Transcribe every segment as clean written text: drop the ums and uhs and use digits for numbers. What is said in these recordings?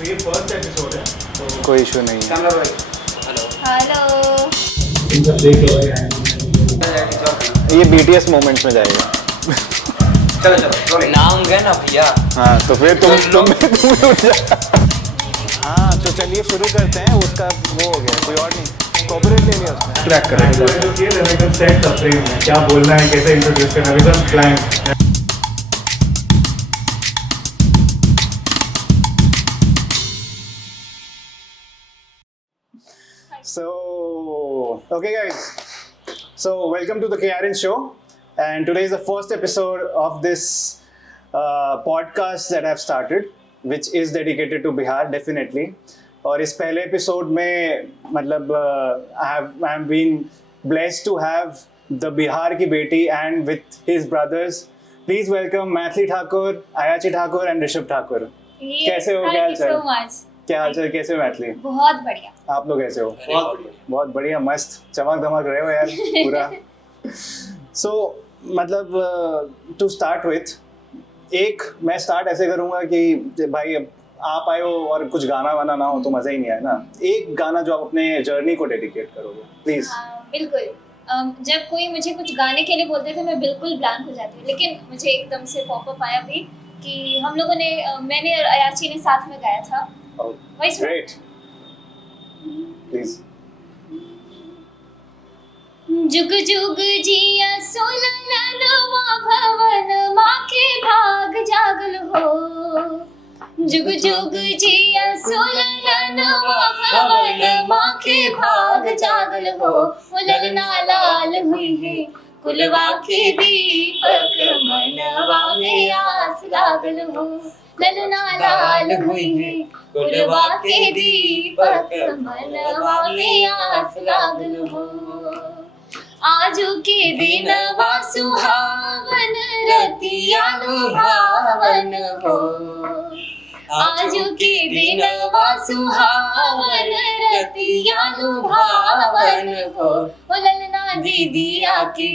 तो ये first episode है तो कोई इशू नहीं है। हेलो। इन सब देख लो यार। ये BTS मोमेंट्स में जाएगा। चलो नाम गए ना भैया। हाँ तो फिर तुम उठ जा। हाँ तो चलिए शुरू करते हैं। उसका वो हो गया, कोई और नहीं, कॉपीराइट ले लिया उसने। क्रैक तो जो कि एकदम सेट था फ्रेम में, क्या बोलना है, कैसे इंट्रोड्यूस करना है, with plan. So, okay guys, so welcome to the KRN show, and today is the first episode of this podcast that I've started, which is dedicated to Bihar definitely. और इस पहले एपिसोड में मतलब I have been blessed to have the Bihar की बेटी and with his brothers. Please welcome Maithili Thakur, Ayachi Thakur and Rishabh Thakur. कैसे हो, क्या हाल चाल? Thank you so much. क्या हाल चाल, कैसे हो मैथिली? बहुत बढ़िया। आप लोग कैसे हो? बहुत बढ़िया, मस्त चमक धमक रहे हो यार पूरा। सो मतलब टू स्टार्ट विथ, एक मैं स्टार्ट ऐसे करूँगा कि भाई आप आए हो और कुछ गाना वाना ना हो तो मज़ा ही नहीं आए ना। एक गाना जो आप अपने जर्नी को डेडिकेट करोगे प्लीज़। बिल्कुल। जब कोई मुझे कुछ गाने के लिए बोलते थे मैं बिल्कुल ब्लैंक हो जाती हूँ, लेकिन मुझे एकदम से पॉपअप आया भी कि हम लोगों ने मैंने और अयाची ने साथ में गाया था। Great, please. जुग जुग जिया सोलनवा भवन माँ के भाग जागल हो। जुग जुग जिया सोलनवा भवन माँ के भाग जागल हो। ललना लाल हुई है कुलवा के दीपक मनवा में आस लागल हो। ललना लाल हुई है कुलवा के दीपक मनवा में आस लागल हो। आजू के दिनवा सुहावन रतिया लुभावन हो। आजू के दिनवा सुहावन रतिया लुभावन हो। ललना दीदिया के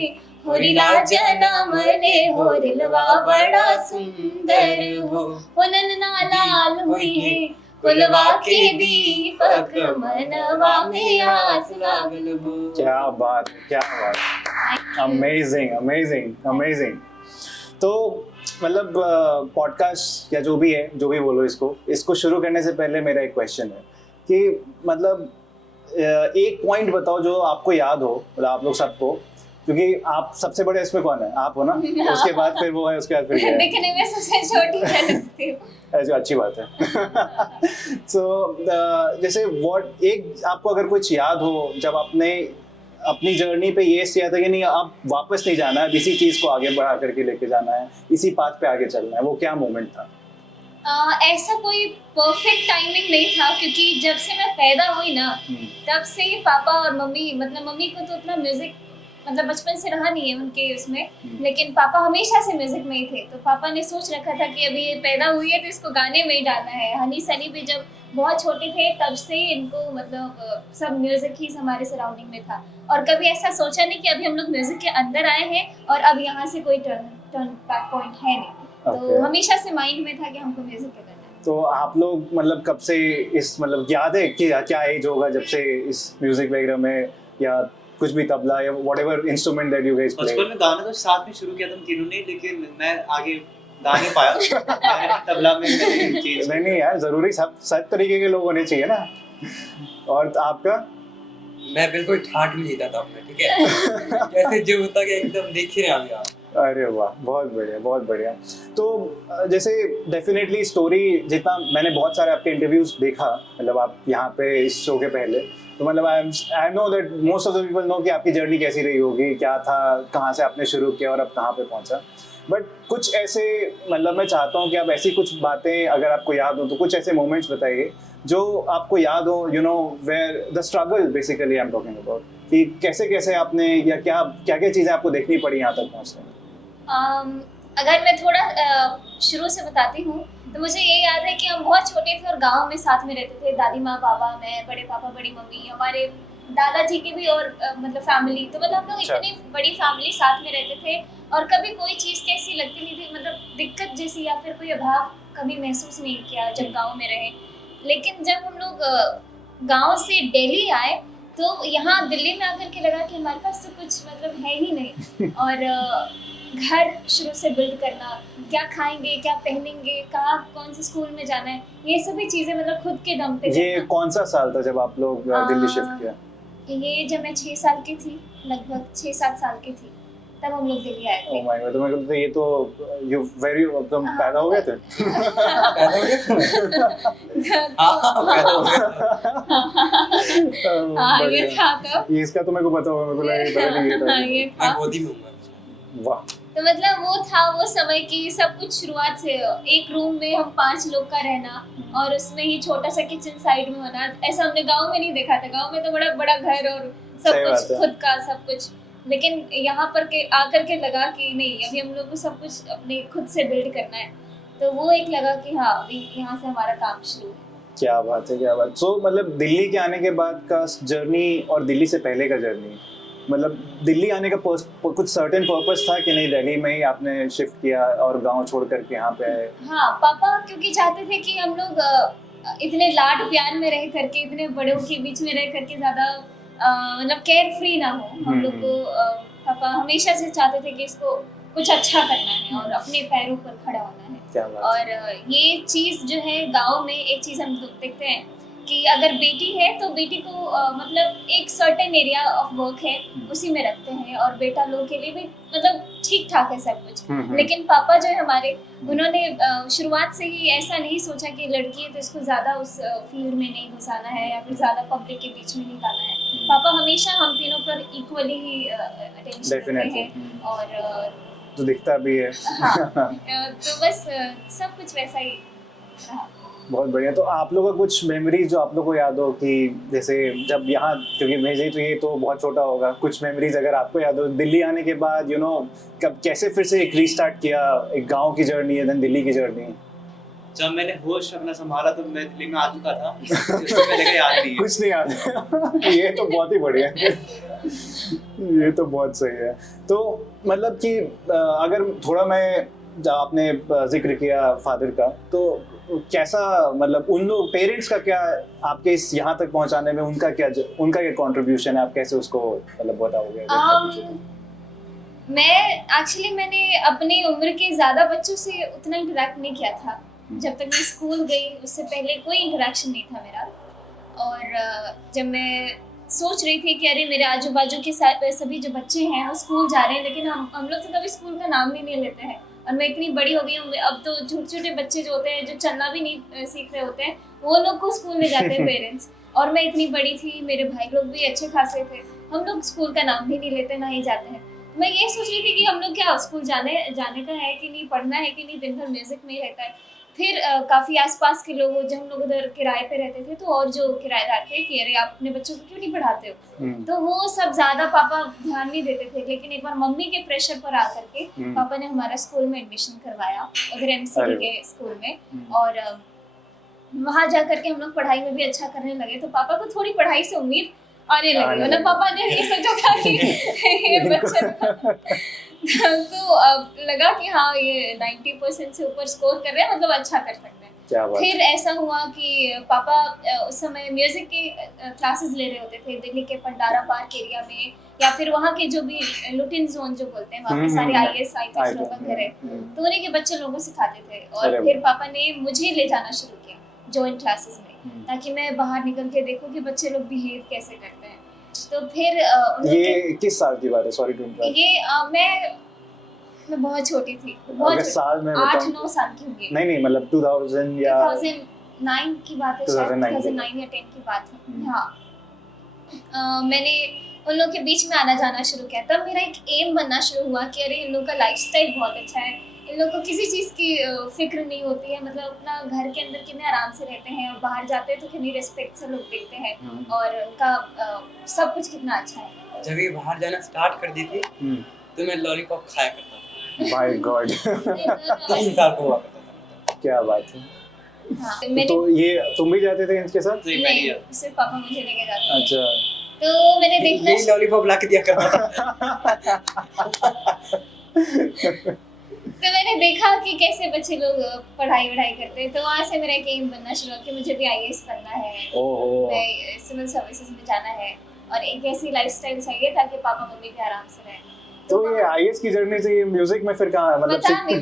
होरिला जनम ले होरिलवा बड़ा सुंदर हो। ललना लाल हुई है कुलवा के दीपक मनवा में आस लागल हो। क्या बात, क्या बात, अमेजिंग अमेजिंग अमेजिंग। तो मतलब पॉडकास्ट या जो भी है, जो भी बोलो इसको शुरू करने से पहले मेरा एक क्वेश्चन है कि मतलब एक पॉइंट बताओ जो आपको याद हो, मतलब आप लोग सबको, क्योंकि आप सबसे बड़े इसमें कौन है? आप हो ना। उसके बाद फिर वो है, उसके बाद फिर क्या है? दिखने में सबसे छोटी लगती हूँ। ऐसी अच्छी बात है। So, जैसे व्हाट एक आपको अगर कुछ याद हो जब आपने अपनी जर्नी पे ये किया था कि नहीं अब वापस नहीं जाना है, इसी चीज को आगे बढ़ा करके लेके जाना है, इसी पाथ पे आगे चलना है, वो क्या मोमेंट था? ऐसा कोई परफेक्ट टाइमिंग नहीं था, क्योंकि जब से मैं पैदा हुई ना तब से पापा और मम्मी, मतलब मम्मी को तो उतना म्यूजिक मतलब बचपन से रहा नहीं है उनके उसमें, लेकिन पापा हमेशा से म्यूजिक में ही थे। तो पापा ने सोच रखा था कि अभी ये पैदा हुई है तो इसको गाने में ही डालना है। हनी सनी भी जब बहुत छोटे थे तब से ही इनको मतलब सब म्यूजिक ही हमारे सराउंडिंग में था, और कभी ऐसा सोचा नहीं कि अभी हम लोग म्यूजिक के अंदर आए हैं और अब यहाँ से कोई टर्न बैक पॉइंट है नहीं। तो हमेशा से माइंड में था कि हमको म्यूजिक करना है। तो आप लोग मतलब कब से इस मतलब याद है कि क्या एज होगा जब से इस म्यूजिक वगैरह में, या कुछ भी तबला या whatever instrument that you guys play? बचपन में गाना तो साथ में शुरू किया था हम तीनों ने, लेकिन मैं आगे गा नहीं पाया। तबला में नहीं यार, जरूरी सब तरीके के लोग होने चाहिए ना। और आपका? मैं बिल्कुल ठाठ में जीता था अपने, ठीक है। जैसे जो होता कि एकदम देख ही रहे हैं। अरे वाह, बहुत बढ़िया बहुत बढ़िया। तो जैसे डेफिनेटली स्टोरी, जितना मैंने बहुत सारे आपके इंटरव्यूज देखा, मतलब आप यहाँ पे इस शो के पहले, तो मतलब I know that most of the people know कि आपकी जर्नी कैसी रही होगी, क्या था, कहाँ से आपने शुरू किया और अब कहाँ पे पहुँचा। बट कुछ ऐसे मतलब मैं चाहता हूँ कि आप ऐसी कुछ बातें अगर आपको याद हो तो कुछ ऐसे मोमेंट्स बताइए जो आपको याद हो, you know, where the struggle basically I am talking about, कि कैसे कैसे आपने या क्या क्या क्या चीज़ें आपको देखनी पड़ी यहाँ तक पहुँचने में। अगर मैं थोड़ा शुरू से बताती हूँ तो मुझे ये याद है कि हम बहुत छोटे थे और गांव में साथ में रहते थे। दादी माँ, बाबा, मैं, बड़े पापा, बड़ी मम्मी, हमारे दादाजी की भी और मतलब फैमिली, तो मतलब हम लोग इतनी बड़ी फैमिली साथ में रहते थे और कभी कोई चीज़ कैसी लगती नहीं थी, मतलब दिक्कत जैसी या फिर कोई अभाव कभी महसूस नहीं किया जब गाँव में रहे। लेकिन जब हम लोग गांव से दिल्ली आए तो यहाँ दिल्ली में आकर के लगा कि हमारे पास तो कुछ मतलब है ही नहीं। और घर शुरू से बिल्ड करना, क्या खाएंगे, क्या पहनेंगे, कहाँ कौन से स्कूल में जाना है, ये सभी चीजें मतलब खुद के दम पे ये करना। कौन सा साल था जब आप लोग दिल्ली शिफ्ट किया? ये जब मैं 6 साल की थी, लगभग 6-7 साल की थी, तब हम लोग दिल्ली आए थे। ओह माय गॉड, तो मैं कहता ये तो यू वेरी तुम पैदा हो गए थे? पैदा हो गया? हाँ, पैदा हो गया। हाँ ये बढ़िया। था तब। ये इसका तो मेरे को पता होगा, मेरे को लगा ये पता नहीं ये हाँ था। ये मैं था। गोदी में हूँ। वाह, तो मतलब वो था वो समय की सब कुछ शुरुआत से, एक रूम में हम 5 लोग का रहना और उसमें ही छोटा सा किचन साइड में होना, ऐसा हमने गांव में नहीं देखा था। गांव में तो बड़ा बड़ा घर और सब सही बात कुछ है। खुद का सब कुछ, लेकिन यहाँ पर के आकर के लगा कि नहीं, अभी हम लोग को सब कुछ अपने खुद से बिल्ड करना है। तो वो एक लगा कि हाँ अभी यहाँ से हमारा काम शुरू है। क्या बात है, क्या बात। सो मतलब दिल्ली के आने के बाद का जर्नी और दिल्ली से पहले का जर्नी, मतलब दिल्ली आने का कुछ सर्टेन पर्पस था कि नहीं दिल्ली में ही आपने शिफ्ट किया और गांव छोड़ करके यहाँ पे आए? हाँ, पापा क्योंकि चाहते थे कि हम लोग इतने लाड प्यार में रह करके, इतने बड़ों के बीच में रह करके ज्यादा मतलब केयर फ्री ना हो हम लोग को। पापा हमेशा से चाहते थे कि इसको कुछ अच्छा करना है और अपने पैरों पर खड़ा होना है। क्या बात। और ये चीज़ जो है गांव में एक चीज़ हम लोग देखते हैं कि अगर बेटी है तो बेटी को मतलब एक सर्टेन एरिया ऑफ वर्क है उसी में रखते हैं, और बेटा लोग के लिए भी मतलब ठीक ठाक है सब कुछ। लेकिन पापा जो है हमारे, उन्होंने शुरुआत से ही ऐसा नहीं सोचा कि लड़की है तो इसको ज़्यादा उस फील्ड में नहीं घुसाना है या फिर ज़्यादा पब्लिक के बीच में नहीं लाना है। पापा हमेशा हम तीनों पर इक्वली ही अटेंशन देते डेफिनेटली, हैं और तो दिखता भी है। हाँ, तो बस सब कुछ वैसा ही रहा। बहुत बढ़िया। तो आप लोगों का कुछ मेमोरीज जो आप लोगों को याद हो कि जैसे जब यहाँ, क्योंकि मुझे तो ये तो बहुत छोटा होगा, कुछ मेमोरीज अगर आपको याद हो दिल्ली आने के बाद, यू नो कब कैसे फिर से एक रीस्टार्ट किया, एक गांव की जर्नी है देन दिल्ली की जर्नी? जब मैंने होश अपना संभाला तो मैं दिल्ली में आ चुका था, उससे पहले का याद नहीं है। कुछ नहीं याद। ये तो बहुत ही बढ़िया है। ये तो बहुत सही है। तो मतलब कि अगर थोड़ा मैं, जब आपने जिक्र किया फादर का, तो कैसा मतलब उन लोग पेरेंट्स का क्या आपके इस यहाँ तक पहुँचाने में उनका क्या कंट्रीब्यूशन है, आप कैसे उसको मतलब बताओगे? मैंने अपनी उम्र के ज़्यादा बच्चों से उतना इंटरेक्ट नहीं किया था। जब तक मैं स्कूल गई उससे पहले कोई इंटरेक्शन नहीं था मेरा। और जब मैं सोच रही थी कि अरे मेरे आजू बाजू के सभी जो बच्चे हैं वो स्कूल जा रहे हैं, लेकिन हम लोग तो कभी स्कूल का नाम भी नहीं लेते हैं। और मैं इतनी बड़ी हो गई हूँ, अब तो छोटे छोटे बच्चे जो होते हैं जो चलना भी नहीं सीख रहे होते हैं, वो लोग को स्कूल ले जाते हैं पेरेंट्स। और मैं इतनी बड़ी थी, मेरे भाई लोग भी अच्छे खासे थे, हम लोग स्कूल का नाम भी नहीं लेते, ना ही जाते हैं। मैं ये सोच रही थी कि हम लोग क्या स्कूल जाने का है कि नहीं, पढ़ना है कि नहीं, दिन भर म्यूजिक में ही रहता है। फिर काफ़ी आसपास के लोग, जब हम लोग उधर किराए पे रहते थे, तो और जो किराएदार थे कि अरे आप अपने बच्चों को क्यों नहीं पढ़ाते हो, तो वो सब ज़्यादा पापा ध्यान नहीं देते थे। लेकिन एक बार मम्मी के प्रेशर पर आकर के पापा ने हमारा स्कूल में एडमिशन करवाया, उधर MCD के स्कूल में। और वहाँ जा करके हम लोग पढ़ाई में भी अच्छा करने लगे, तो पापा को थोड़ी पढ़ाई से उम्मीद आने लगी। मतलब पापा ने ये सोचा था कि ये बच्चे तो लगा कि हाँ ये 90% से ऊपर स्कोर कर रहे हैं, मतलब अच्छा कर सकते हैं। क्या बात। फिर ऐसा हुआ कि पापा उस समय म्यूजिक की क्लासेस ले रहे होते थे दिल्ली के पंडारा पार्क एरिया में, या फिर वहाँ के जो भी लुटिन जोन जो बोलते हैं, वहाँ पे सारे IAS IPS लोगों का घर है, तो उन्हीं के बच्चे लोगों को सिखाते थे। और फिर पापा ने मुझे ले जाना शुरू किया जॉइंट क्लासेस में, ताकि मैं बाहर निकल के देखूं कि बच्चे लोग बिहेव कैसे करते हैं। तो फिर ये किस साल की बात है? Sorry to interrupt. ये मैं बहुत छोटी थी, बहुत साल में 8-9 साल की होंगी। नहीं मतलब 2000 या 2009 की बात है, 2009 या 10 की बात है। हाँ, मैंने उन लोग के बीच में आना जाना शुरू किया। तब मेरा एक एम बनना शुरू हुआ कि अरे इन लोग का लाइफस्टाइल बहुत अच्छा है, इन लोग को किसी चीज़ की फिक्र नहीं होती है, मतलब अपना घर के अंदर कितने आराम से रहते हैं, और बाहर जाते हैं तो कितनी रिस्पेक्ट से लोग देखते हैं, और उनका सब कुछ कितना अच्छा है। जब ये बाहर जाना स्टार्ट कर दी थी तो मैं लॉलीपॉप खाया करता था। My God. 3 साल को हुआ करता था। क्या बात है। हाँ, तो ये तुम भी जाते थे इनके साथ? नहीं, सिर्फ पापा मुझे लेके जाते थे। अच्छा, तो मैंने देखना यही लॉलीपॉप ला के दिया करता था। तो मैंने देखा कि कैसे बच्चे लोग पढ़ाई वढ़ाई करते हैं, तो वहाँ से मेरा एक एम बनना शुरू हुआ कि मुझे भी आईएएस बनना है, ओहो मैं सिविल सर्विसेज में जाना है और एक ऐसी लाइफस्टाइल चाहिए ताकि पापा मम्मी भी आराम से रहें। तो ये आईएएस की जर्नी से ये म्यूजिक में फिर कहाँ मतलब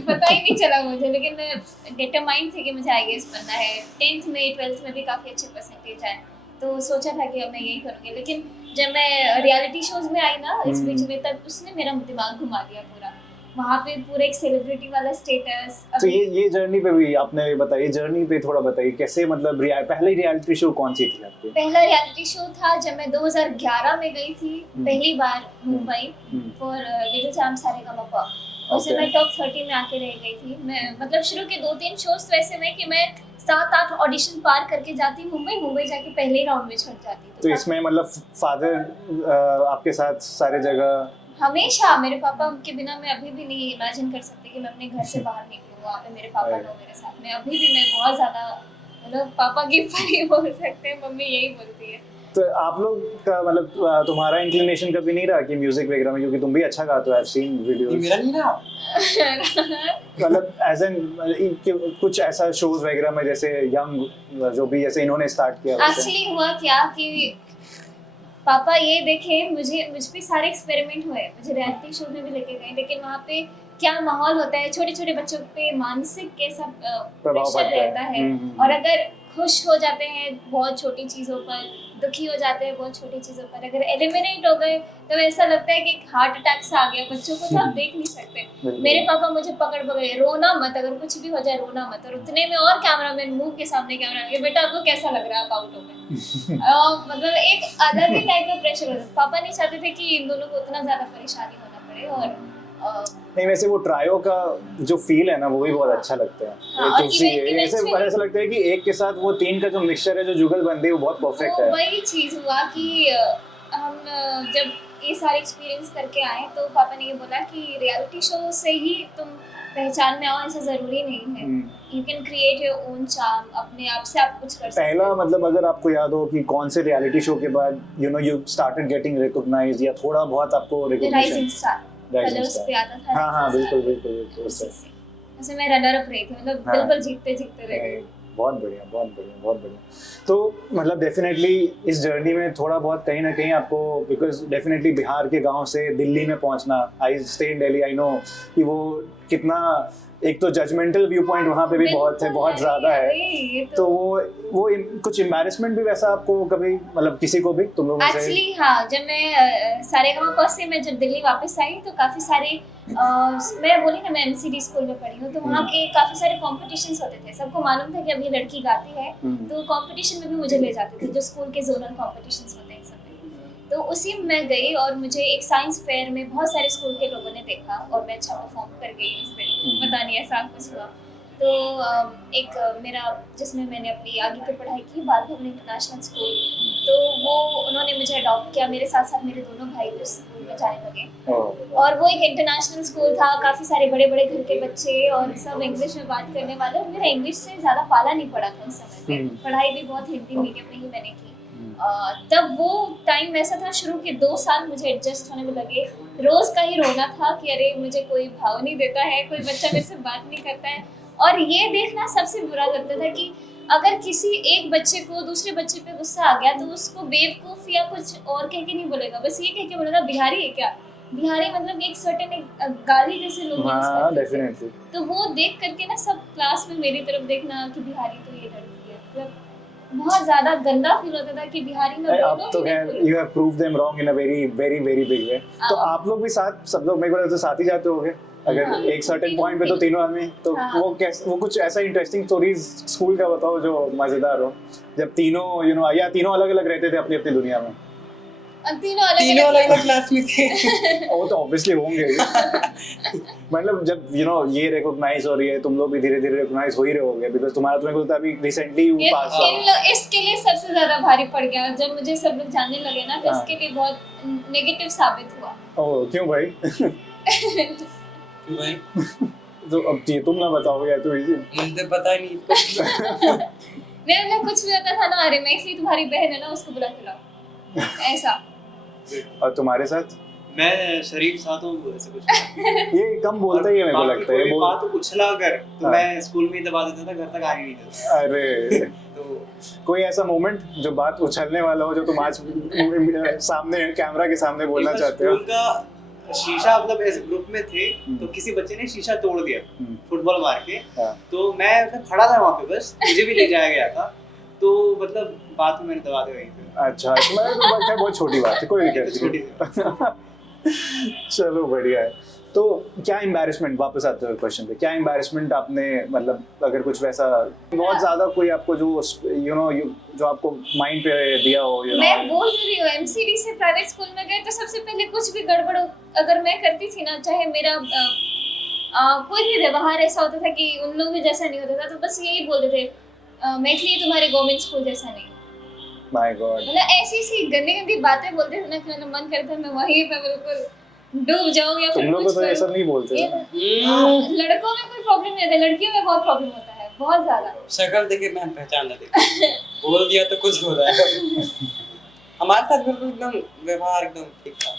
पता ही नहीं चला मुझे, लेकिन मैं डिटरमाइंड थी कि मुझे आईएएस बनना है। 10th में 12th में भी काफ़ी अच्छे परसेंटेज आए, तो सोचा था कि अब मैं यही करूँगी। लेकिन जब मैं रियलिटी शोज में आई ना इस बीच में, तब उसने मेरा दिमाग घुमा दिया पूरा। वहाँ पे पूरा एक सेलिब्रिटी वाला स्टेटस। तो ये जर्नी पे भी आपने बताइए, जर्नी पे थोड़ा बताइए कैसे मतलब पहले रियलिटी शो कौन सी थी आपकी? पहला रियलिटी शो था जब मैं 2011 में गई थी पहली बार Mumbai for little champ Sa Re Ga Ma Pa. उससे मैं टॉप 30 में आके रह गई थी। मैं मतलब शुरू के 2-3 शोज तो ऐसे में कि मैं 7-8 ऑडिशन पार करके जाती मुंबई जाके पहले राउंड में छट जाती। तो इसमें मतलब फादर आपके साथ सारे जगह हमेशा, मेरे पापा के बिना मैं अभी भी नहीं इमेजिन कर सकती कि मैं अपने घर से बाहर निकलूँ। वहाँ पे मेरे पापा हो मेरे साथ में, अभी भी मैं बहुत ज़्यादा मतलब पापा की परी बोल सकते हैं, मम्मी यही बोलती है। तो आप लोग का मतलब तुम्हारा इंक्लिनेशन कभी नहीं रहा कि म्यूजिक वगैरह में, क्योंकि तुम भी अच्छा गाते हो, आई हैव सीन वीडियोस। मेरा नहीं ना मतलब एज एन कुछ ऐसा शोज वगैरह में जैसे यंग जो भी जैसे इन्होंने स्टार्ट किया वैसे। एक्चुअली हुआ क्या कि पापा ये देखे मुझ पे सारे एक्सपेरिमेंट हुए, मुझे रियलिटी शो में भी लेके गए, लेकिन वहाँ पे क्या माहौल होता है, छोटे छोटे बच्चों पे मानसिक कैसा प्रेशर रहता है। और अगर खुश हो जाते हैं बहुत छोटी चीज़ों पर, दुखी हो जाते हैं बहुत छोटी चीज़ों पर, अगर एलिमिनेट हो गए तो ऐसा लगता है कि एक हार्ट अटैक सा आ गया। बच्चों को तो आप देख नहीं सकते। मेरे पापा मुझे पकड़ रोना मत, अगर कुछ भी हो जाए रोना मत। और उतने में और कैमरामैन मुंह के सामने कैमरा, बेटा आपको कैसा लग रहा है आप आउट हो गए। मतलब एक अलग ही टाइप का प्रेशर होता है। पापा नहीं चाहते थे कि इन दोनों को उतना ज़्यादा परेशानी होना पड़े। और नहीं वैसे वो ट्रायो का जो फील है ना वो भी बहुत अच्छा लगता है। हाँ, ऐसा लगता है कि एक के साथ वो 3 का जो मिक्सचर है, जो जुगलबंदी है वो बहुत परफेक्ट है। वही चीज़ हुआ कि हम जब ये सारे एक्सपीरियंस करके आए तो पापा ने ये बोला कि रियलिटी शो से ही तुम पहचान में आओ, ऐसा ज़रूरी नहीं है। You can create your own charm, अपने आप से आप कुछ कर सकते हो। पहला मतलब अगर आपको याद हो कि कौन से रियलिटी शो के बाद यू स्टार्टेड गेटिंग रिकॉग्नाइज्ड या थोड़ा बहुत आपको रिकॉग्निशन? राइजिंग स्टार कलर्स पे आता था। हाँ बिल्कुल ऐसे मैं रनर अप रही थी, मतलब बिल्कुल जीतते रह गई। बहुत बढ़िया। तो मतलब डेफिनेटली इस जर्नी में थोड़ा बहुत कहीं ना कहीं आपको, बिकॉज डेफिनेटली बिहार के गांव से दिल्ली में पहुंचना, I stay in Delhi, I know कि वो कितना, एक तो जजमेंटल व्यू पॉइंट वहाँ पे भी बहुत है, बहुत ज़्यादा है। तो वो कुछ एम्बैरेसमेंट भी वैसा आपको कभी मतलब किसी को भी तुम लोगों से? एक्चुअली हाँ, जब मैं सारेगामापा से मैं जब दिल्ली वापस आई तो काफ़ी सारे मैं बोली ना मैं एमसीडी स्कूल में पढ़ी हूँ, तो वहाँ के काफ़ी सारे कॉम्पिटिशन्स होते थे। सबको मालूम था कि अब ये लड़की गाती है, तो कॉम्पिटिशन में भी मुझे ले जाते थे, जो स्कूल के जोनल कॉम्पिटिशन्स होते हैं सब में। तो उसी में मैं गई और मुझे एक साइंस फेयर में बहुत सारे स्कूल के लोगों ने देखा और मैं अच्छा परफॉर्म कर गई उस दिन। पता नहीं ऐसा कुछ हुआ। तो एक मेरा जिसमें मैंने अपनी आगे की पढ़ाई की, बाल भवन इंटरनेशनल स्कूल, तो वो उन्होंने मुझे अडॉप्ट किया। मेरे साथ साथ मेरे दोनों भाई भी उस स्कूल में जाने लगे। और वो एक इंटरनेशनल स्कूल था, काफ़ी सारे बड़े बड़े घर के बच्चे और सब इंग्लिश में बात करने वाले। और मेरा इंग्लिश से ज़्यादा पाला नहीं पड़ा था उस समय पे, पढ़ाई भी बहुत हिंदी मीडियम में ही मैंने की। तब वो टाइम ऐसा था, शुरू के 2 साल मुझे एडजस्ट होने में लगे। रोज़ का ही रोना था कि अरे मुझे कोई भाव नहीं देता है, कोई बच्चा मेरे से बात नहीं करता है। और ये देखना सबसे बुरा लगता था कि अगर किसी एक बच्चे को दूसरे बच्चे पे गुस्सा आ गया तो उसको बेवकूफ़ या कुछ और कह के नहीं बोलेगा, बस ये कह के बोलेगा बिहारी है क्या। बिहारी मतलब एक सर्टेन गाली जैसे लोग यूज करते थे। तो वो देख करके ना सब क्लास में मेरी तरफ देखना कि बिहारी तो ये लड़की है, मतलब बहुत ज़्यादा गंदा फील होता था कि बिहारी में अब तो you have proved them wrong in a very very very big way. तो आप लोग भी साथ, सब लोग मेरे को साथ ही जाते होंगे अगर एक सर्टेन पॉइंट पे, तो तीनों आदमी। तो वो कुछ ऐसा इंटरेस्टिंग स्टोरीज स्कूल का बताओ जो मजेदार हो, जब तीनों या तीनों अलग अलग रहते थे अपनी अपनी दुनिया में? तीनों अलग क्लास में थे। वो तो ऑब्वियसली होंगे। मतलब जब ये रिकॉग्नाइज हो रही है, तुम लोग भी धीरे धीरे रिकॉग्नाइज हो ही रहे होगे, बिकॉज़ तुम्हारा तो मेरे को अभी रिसेंटली पास हुआ। इसके लिए सबसे ज्यादा भारी पड़ गया जब मुझे सब लोग जानने लगे ना, तो इसके लिए बहुत नेगेटिव साबित हुआ। ओह क्यों भाई? भाई तो अब तुम ना बताओ यार, तो मुझे पता नहीं। नहीं कुछ भी होता था ना, अरे मैं इसलिए तुम्हारी बहन है ना, उसको बुला के लाओ, ऐसा। और तुम्हारे साथ? मैं शरीफ था तो ऐसा कुछ नहीं। ये कम बोलते ही है मेरे को बाकी लगता है, कोई वो बात उछला अगर तो हाँ। मैं स्कूल में ही दबा देता था, घर तक आ ही नहीं था। अरे तो कोई ऐसा मोमेंट जो बात उछलने वाला हो जो तुम आज सामने कैमरा के सामने बोलना एक बार चाहते हो? स्कूल का शीशा, मतलब ऐसे ग्रुप में थे तो किसी बच्चे ने शीशा तोड़ दिया फुटबॉल मार के। हाँ। तो मैं मतलब खड़ा था वहाँ पे, बस मुझे भी ले जाया गया था, तो मतलब बात में मैंने दबा दिया वहीं पे। अच्छा, इसमें तो बहुत छोटी बात है, कोई तो छोटी दिक्कत नहीं। चलो बढ़िया है। तो क्या एम्बैरेसमेंट, वापस आते हुए क्वेश्चन पे, क्या एम्बैरेसमेंट आपने, मतलब अगर कुछ वैसा बहुत ज्यादा कोई आपको जो जो आपको माइंड पे दिया हो, मैं बोल रही हूँ एमसीडी से प्राइवेट स्कूल में गए तो सबसे पहले कुछ भी गड़बड़ अगर मैं करती थी ना, चाहे मेरा कोई भी व्यवहार ऐसा होता था कि उन लोगों के जैसा नहीं होता था, तो बस यही बोलते थे मैथिली तुम्हारे गवर्नमेंट स्कूल जैसा नहीं। माय गॉड, मतलब ऐसी सी गंदी गंदी बातें बोलते थे ना कि मेरा मन करता है मैं वहीं पे बिल्कुल डूब जाऊं या तुम फिर लोग कुछ तो ये सब करूं। नहीं बोलते ये- लड़कों में कोई प्रॉब्लम नहीं होता, लड़कियों में बहुत प्रॉब्लम होता है, बहुत ज्यादा। शक्ल देखे मैं पहचान ना देखे बोल दिया तो कुछ हो जाएगा। हमारे साथ बिल्कुल एकदम व्यवहार एकदम ठीक था।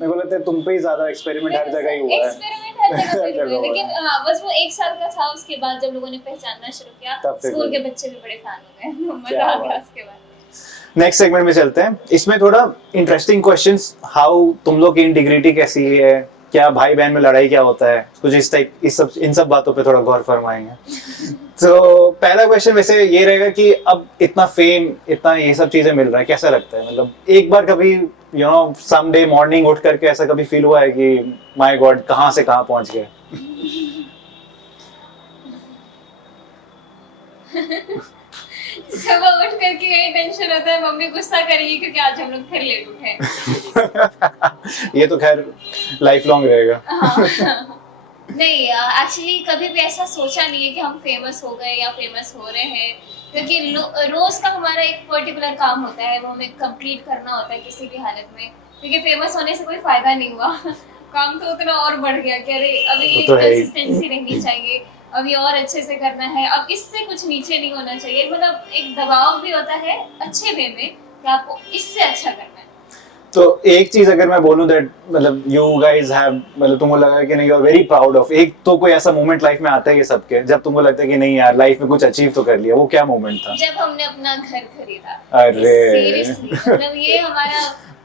मेरे को लगता है तुम पे ही ज्यादा एक्सपेरिमेंट हर जगह ही हुआ है। एक्सपेरिमेंट हर जगह पे जगह हुआ है, हुआ लेकिन हाँ बस वो 1 साल का था, उसके बाद जब लोगों ने पहचानना शुरू किया तब से स्कूल कोई- के बच्चे भी बड़े फैन हो गए, क्या मजा आ बात। गया उसके बाद। नेक्स्ट सेगमेंट में चलते हैं। इसमें थोड़ा इंटरेस्टिंग क्वेश्चंस, हाउ तुम लोग की इंटीग्रिटी कैसी है, क्या भाई बहन में लड़ाई क्या होता है, कुछ इस टाइप, इन सब बातों पे थोड़ा गौर फरमाएंगे। तो पहला क्वेश्चन वैसे ये रहेगा कि अब इतना फेम, इतना ये सब चीजें मिल रहा है, कैसा लगता है? मतलब एक बार कभी समडे मॉर्निंग उठ करके ऐसा कभी फील हुआ है कि माय गॉड कहाँ से कहाँ पहुंच गए? सुबह उठ करके यही टेंशन होता है मम्मी गुस्सा करेगी क्योंकि आज हम लोग फिर लेट उठे। ये तो खैर लाइफ लॉन्ग रहेगा। हाँ। नहीं एक्चुअली कभी भी ऐसा सोचा नहीं है कि हम फेमस हो गए या फेमस हो रहे हैं, क्योंकि रोज का हमारा एक पर्टिकुलर काम होता है, वो हमें कंप्लीट करना होता है किसी भी हालत में, क्योंकि फेमस होने से कोई फायदा नहीं हुआ। काम तो उतना और बढ़ गया कि अरे अभी वो ये तो है ही। कंसिस्टेंसी रहनी चाहिए, अभी और अच्छे से करना है, अब इससे कुछ नीचे नहीं होना चाहिए, मतलब एक दबाव भी होता है अच्छे वे में कि आपको इससे अच्छा करना है। तो एक चीज अगर मैं बोलूं दैट मतलब यू गाइस हैव, मतलब तुमको लगा कि नहीं you are very proud of, एक तो कोई ऐसा मोमेंट लाइफ में आता है ये सबके, जब तुमको लगता है कि नहीं यार लाइफ में कुछ अचीव तो कर लिया, वो क्या मोमेंट था? जब हमने अपना घर खरीदा। अरे सीरियसली मतलब ये हमारा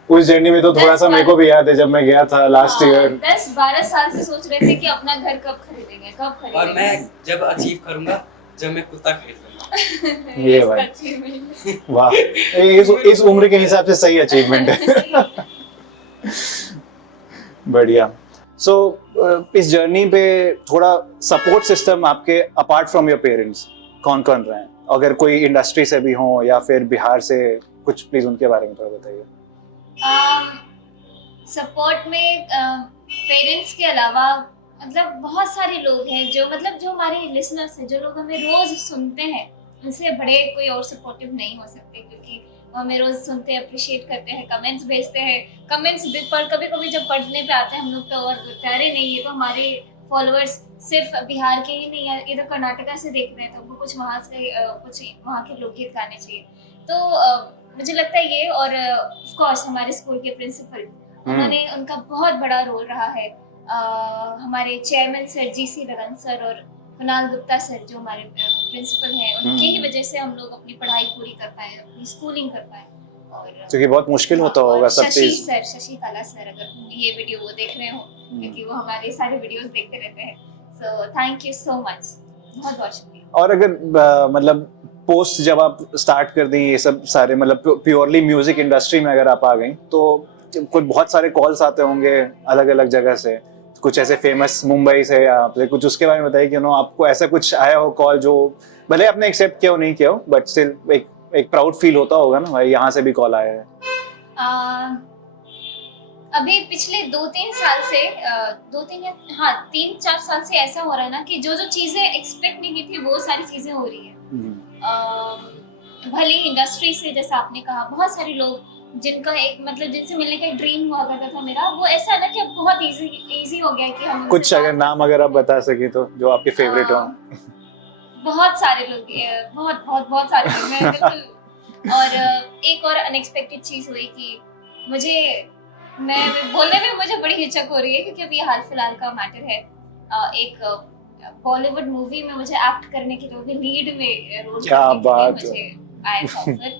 उस जर्नी में तो थोड़ा सा मेरे को भी याद है, जब मैं गया था लास्ट ईयर 10-12 साल से सोच रहे थे कि अपना घर कब खरीदेंगे, कब खरीदेंगे। और मैं जब अचीव करूंगा, जब मैं कुत्ता खरीद लूंगा। ये भाई। achievement। वाह, इस उम्र के हिसाब से सही अचीवमेंट है। बढ़िया। सो इस जर्नी पे थोड़ा सपोर्ट सिस्टम आपके अपार्ट फ्रॉम योर पेरेंट्स कौन कौन रहे हैं? अगर कोई इंडस्ट्री से भी हो या फिर बिहार से, कुछ प्लीज उनके बारे में थोड़ा बताइए। सपोर्ट में पेरेंट्स के अलावा मतलब बहुत सारे लोग हैं जो हमारे लिसनर्स हैं, जो लोग हमें रोज सुनते हैं, उनसे बड़े कोई और सपोर्टिव नहीं हो सकते, क्योंकि वो हमें रोज सुनते हैं, अप्रिशिएट करते हैं, कमेंट्स भेजते हैं। कमेंट्स पर कभी कभी जब पढ़ने पे आते हैं हम लोग तो और प्यारे नहीं, ये तो हमारे फॉलोअर्स सिर्फ बिहार के ही नहीं है, इधर कर्नाटका से देख रहे हैं तो उनको कुछ वहाँ के लोकगीत गाने चाहिए। तो मुझे लगता है ये, और ऑफ कोर्स हमारे स्कूल के प्रिंसिपल, उन्होंने उनका बहुत बड़ा रोल रहा है। हमारे चेयरमैन सर जीसी लगन सर और कुणाल गुप्ता सर जो हमारे प्रिंसिपल हैं, उनके ही वजह से हम लोग अपनी पढ़ाई पूरी कर पाए, अपनी स्कूलिंग कर पाए। और क्योंकि बहुत मुश्किल होता होगा सब चीज। शशि कला सर, अगर ये वीडियो वो देख रहे हो, क्योंकि वो हमारे सारे वीडियोस देखते रहते हैं, so thank you so much, बहुत बहुत शुक्रिया। और अगर मतलब पोस्ट जब आप स्टार्ट कर दी ये सब सारे, मतलब प्योरली म्यूजिक इंडस्ट्री में अगर आप आ गई, तो कोई बहुत सारे कॉल्स आते होंगे अलग अलग जगह से, कुछ ऐसे फेमस मुंबई से या फिर कुछ, उसके बारे में बताइए कि आपको ऐसा कुछ आया हो कॉल जो भले आपने एक्सेप्ट किया हो नहीं किया हो, बट स्टिल एक प्राउड फील होता होगा ना भाई यहाँ से भी कॉल आया है? अभी पिछले 2-3 साल से 3-4 साल से ऐसा हो रहा है ना कि जो चीजें एक्सपेक्ट नहीं की थी वो सारी चीजें हो रही है। भले इंडस्ट्री से, जैसा आपने कहा, बहुत सारे लोग जिनका एक मतलब जिनसे मिलने का एक ड्रीम हुआ करता था मेरा, वो ऐसा है ना कि अब बहुत इजी हो गया है कि हम कुछ अगर नाम अगर आप बता सके तो, जो आपके फेवरेट हो। बहुत सारे लोग, बहुत सारे लोग, मैं बिल्कुल। और एक और अनएक्सपेक्टेड चीज हुई कि मुझे मैं बोलने में मुझे बड़ी हिचक हो रही है क्योंकि अभी हाल फिलहाल का मैटर है। एक बॉलीवुड मूवी में मुझे एक्ट करने के लिए, वो भी लीड में रोल क्या करने के लिए बात है। मुझे आया था ऑफर।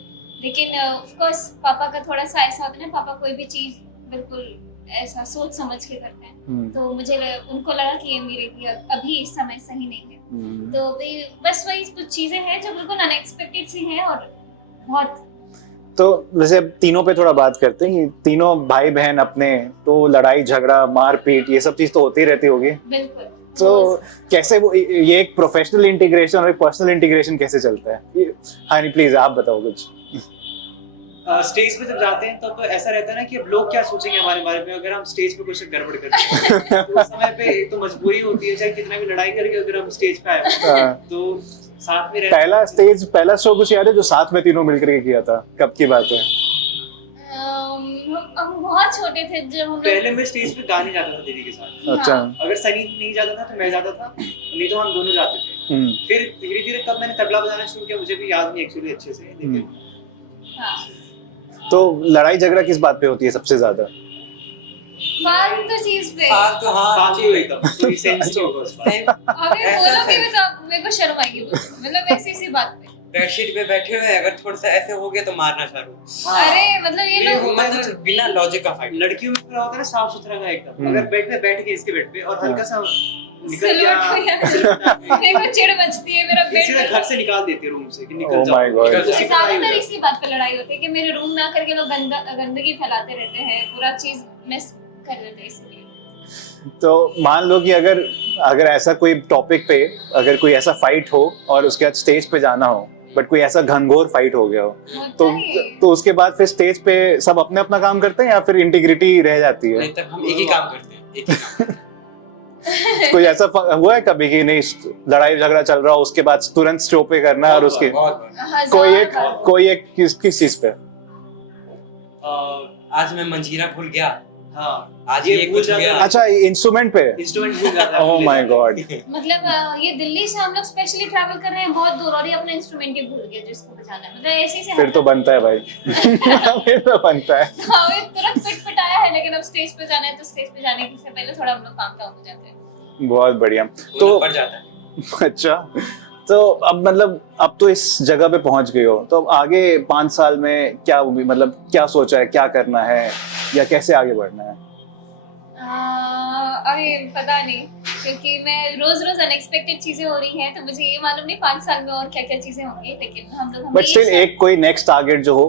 लेकिन ऑफ कोर्स पापा का थोड़ा सा ऐसा होता है ना, पापा कोई भी चीज बिल्कुल ऐसा सोच समझ के करते हैं। तो मुझे उनको लगा कि ये मेरे लिए अभी इस समय सही नहीं है। तो भी बस वही कुछ चीजें हैं जो बिल्कुल अनएक्सपेक्टेड सी हैं और बहुत। तो वैसे अब तीनों पे थोड़ा बात करते हैं कि तीनों भाई बहन अपने, तो लड़ाई झगड़ा मारपीट ये सब चीज तो होती रहती होगी। बिल्कुल। तो कैसे वो ये एक प्रोफेशनल इंटीग्रेशन और एक पर्सनल इंटीग्रेशन कैसे चलता है? हाँ नहीं प्लीज आप बताओ कुछ। स्टेज पे जब जाते हैं तो ऐसा रहता है ना कि अब लोग क्या सोचेंगे हमारे बारे में अगर हम स्टेज पे कुछ गड़बड़ करते हैं। तो उस समय पे एक तो मजबूरी होती है, चाहे कितना भी लड़ाई करके अगर हम स्टेज पे आए तो साथ में रहते पहला शो कुछ याद है जो साथ में तीनों मिलकर के किया था? कब की बात है? हम बहुत छोटे थे जब हम लोग। पहले मैं स्टेज पे गाने जाता था दीदी के साथ। अच्छा। अगर सनी नहीं जाता था तो मैं जाता था, नहीं तो हम दोनों जाते थे। फिर धीरे धीरे तब मैंने तबला बजाना शुरू किया, मुझे भी याद नहीं एक्चुअली अच्छे से, लेकिन हाँ। तो लड़ाई झगड़ा किस बात पे होती है सबसे ज्यादा? फालतू चीज पे। फालतू हाँ फालतू एकदम कोई सेंस नहीं होगा उस बात। अभी ऐसा बोलोगे है। भी तो मेरे को शर्म आएगी बोलने में। मतलब ऐसी सी बात पे। बेडशीट पे बैठे हुए हैं, अगर थोड़ा सा ऐसे हो गया तो मारना चालू। हाँ। अरे मतलब ये ये लोग होता है मतलब बिना लॉजिक का फाइट। लड़कियों में थोड़ा होता है ना साफ सुथरा का एकदम। हम्म। अगर बेड पे बैठ गए इसके बेड पे और हल्का सा निकल सिलवट हो गया, गया। मेरे को चिढ़ मचती है मेरा किसी ने बेड। घर से निकाल देती है रूम से कि Oh निकल जाओ। my God. निकल जाओ। ज्यादातर इसी बात पे लड़ाई होती है कि मेरे रूम में आकर के लोग गंदगी फैलाते रहते हैं, पूरा चीज मिस कर देते हैं इसलिए। तो मान लो कि अगर ऐसा कोई टॉपिक पे अगर कोई ऐसा फाइट हो और उसके बाद स्टेज पे जाना हो, बट कोई ऐसा घनघोर फाइट हो गया हो, तो उसके बाद फिर स्टेज पे सब अपने अपना काम करते हैं या फिर इंटीग्रिटी रह जाती है? नहीं तब हम एक ही काम करते हैं, एक ही काम। कोई ऐसा हुआ है कभी कि नहीं लड़ाई झगड़ा चल रहा हो उसके बाद तुरंत स्टॉप पे करना है और उसके बहुत बार। हजार कोई एक किस चीज पे? आज मैं मंजीरा भूल गया, हाँ आज ये भूल कुछ हो जाता गया। है। अच्छा इंस्ट्रूमेंट पे? इंस्ट्रूमेंट भूल जाता है। Oh my God. मतलब ये दिल्ली से हम लोग स्पेशली ट्रैवल कर रहे हैं बहुत दूर और ये अपना इंस्ट्रूमेंट ही भूल गया जिसको बजाना है। मतलब ऐसे से फिर तो बनता है भाई। फिर तो बनता है। हाँ ये तुरंत पिटपिटाया है, लेकिन अब स्टेज पे जाना है तो स्टेज पे जाने से पहले थोड़ा हम लोग काम डाउन हो जाते हैं। बहुत बढ़िया। तो बढ़ जाता है। अच्छा तो अब मतलब अब तो इस जगह पे पहुंच गए हो, तो अब आगे 5 साल में क्या मतलब क्या सोचा है, क्या करना है या कैसे आगे बढ़ना है? अरे पता नहीं, क्योंकि मैं रोज रोज अनएक्सपेक्टेड चीजें हो रही हैं तो मुझे ये मालूम नहीं 5 साल में और क्या क्या चीजें होंगी। लेकिन हम लोग बट स्टिल एक कोई नेक्स्ट टारगेट जो हो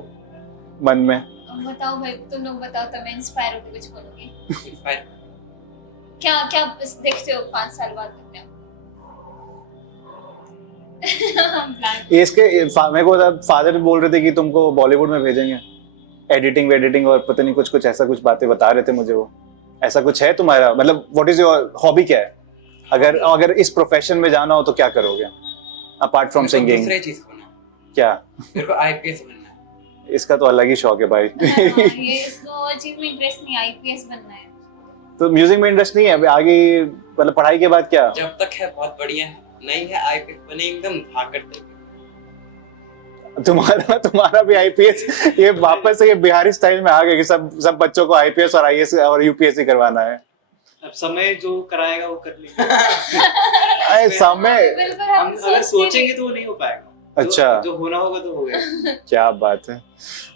मन में। बताओ भाई, तुम लोग बताओ तो मैं इंस्पायर होकर कुछ बोलूंगी। Inspire। क्या क्या देखते हो 5 साल बाद अपने आप? इसके मेरे को फादर भी बोल रहे थे कि तुमको बॉलीवुड में भेजेंगे, एडिटिंग और पता नहीं कुछ ऐसा कुछ बातें बता रहे थे मुझे वो। ऐसा कुछ है तुम्हारा? मतलब व्हाट इज योर हॉबी, क्या है? अगर इस प्रोफेशन में जाना हो तो क्या करोगे अपार्ट फ्रॉम मेरे को सिंगिंग? दूसरे चीज बनना है। क्या? मेरे को आईपीएस बनना है। इसका तो अलग ही शौक है भाई। ये इसको चीज में इंटरेस्ट नहीं, आईपीएस बनना है। तो म्यूजिक में इंटरेस्ट नहीं है अभी आगे, मतलब पढ़ाई के बाद क्या? जब तक है बहुत बढ़िया है, नहीं है आईपीएस बने एकदम भागकर देंगे। तुम्हारा भी आईपीएस, ये वापस से ये बिहारी स्टाइल में आ गया कि सब बच्चों को आईपीएस और आईएएस और यूपीएससी करवाना है। अब समय जो कराएगा वो कर लेंगे। अरे समय बिल्कुल हम हम अगर सोचेंगे तो वो नहीं हो पाएगा। अच्छा। जो होना होगा तो हो गया। क्या बात है,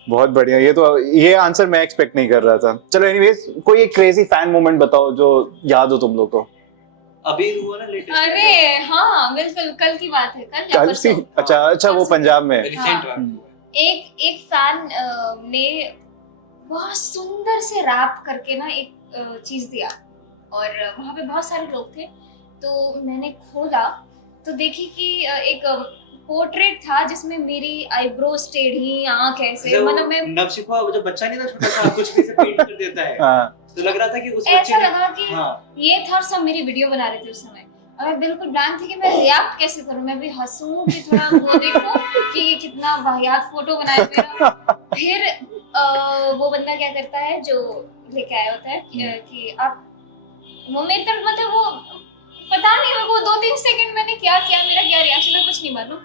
बहुत बढ़िया। ये आंसर मैं एक्सपेक्ट नहीं कर रहा था। चलो एनीवेज, कोई एक क्रेजी फैन मोमेंट बताओ जो याद हो तुम लोग को। अभी हुआ ना लेटेस्ट। अरे हाँ बिल्कुल, कल की बात है, कल या कल परसों। सी? अच्छा वो पंजाब में। रिसेंट हाँ। हुआ। एक फैन ने बहुत सुंदर से रैप करके ना एक चीज दिया और वहाँ पे बहुत सारे लोग थे। तो मैंने खोला तो देखी कि एक पोर्ट्रेट था जिसमें मेरी आईब्रोज टेढ़ी, आंख ऐसे, मतलब मैं नवशिखा जो बच्चा नहीं था छोटा सा, कुछ भी से पेंट कर देता है। हाँ। तो लग रहा था कि उस ऐसा बच्चे ने लगा कि हाँ ये था। और सब मेरी वीडियो बना रहे थे उस समय और मैं बिल्कुल ब्लैंक थी कि मैं रिएक्ट कैसे करूं। मैं भी हंसूं कि थोड़ा वो देखो कि ये कितना वाहियात फोटो बनाया मेरा। फिर वो बंदा क्या करता है जो लेके आया होता है कि आप वो मेरी तरफ, मतलब वो पता नहीं मेरे को 2-3 सेकंड मैंने क्या किया, मेरा क्या रिएक्शन है कुछ नहीं मालूम।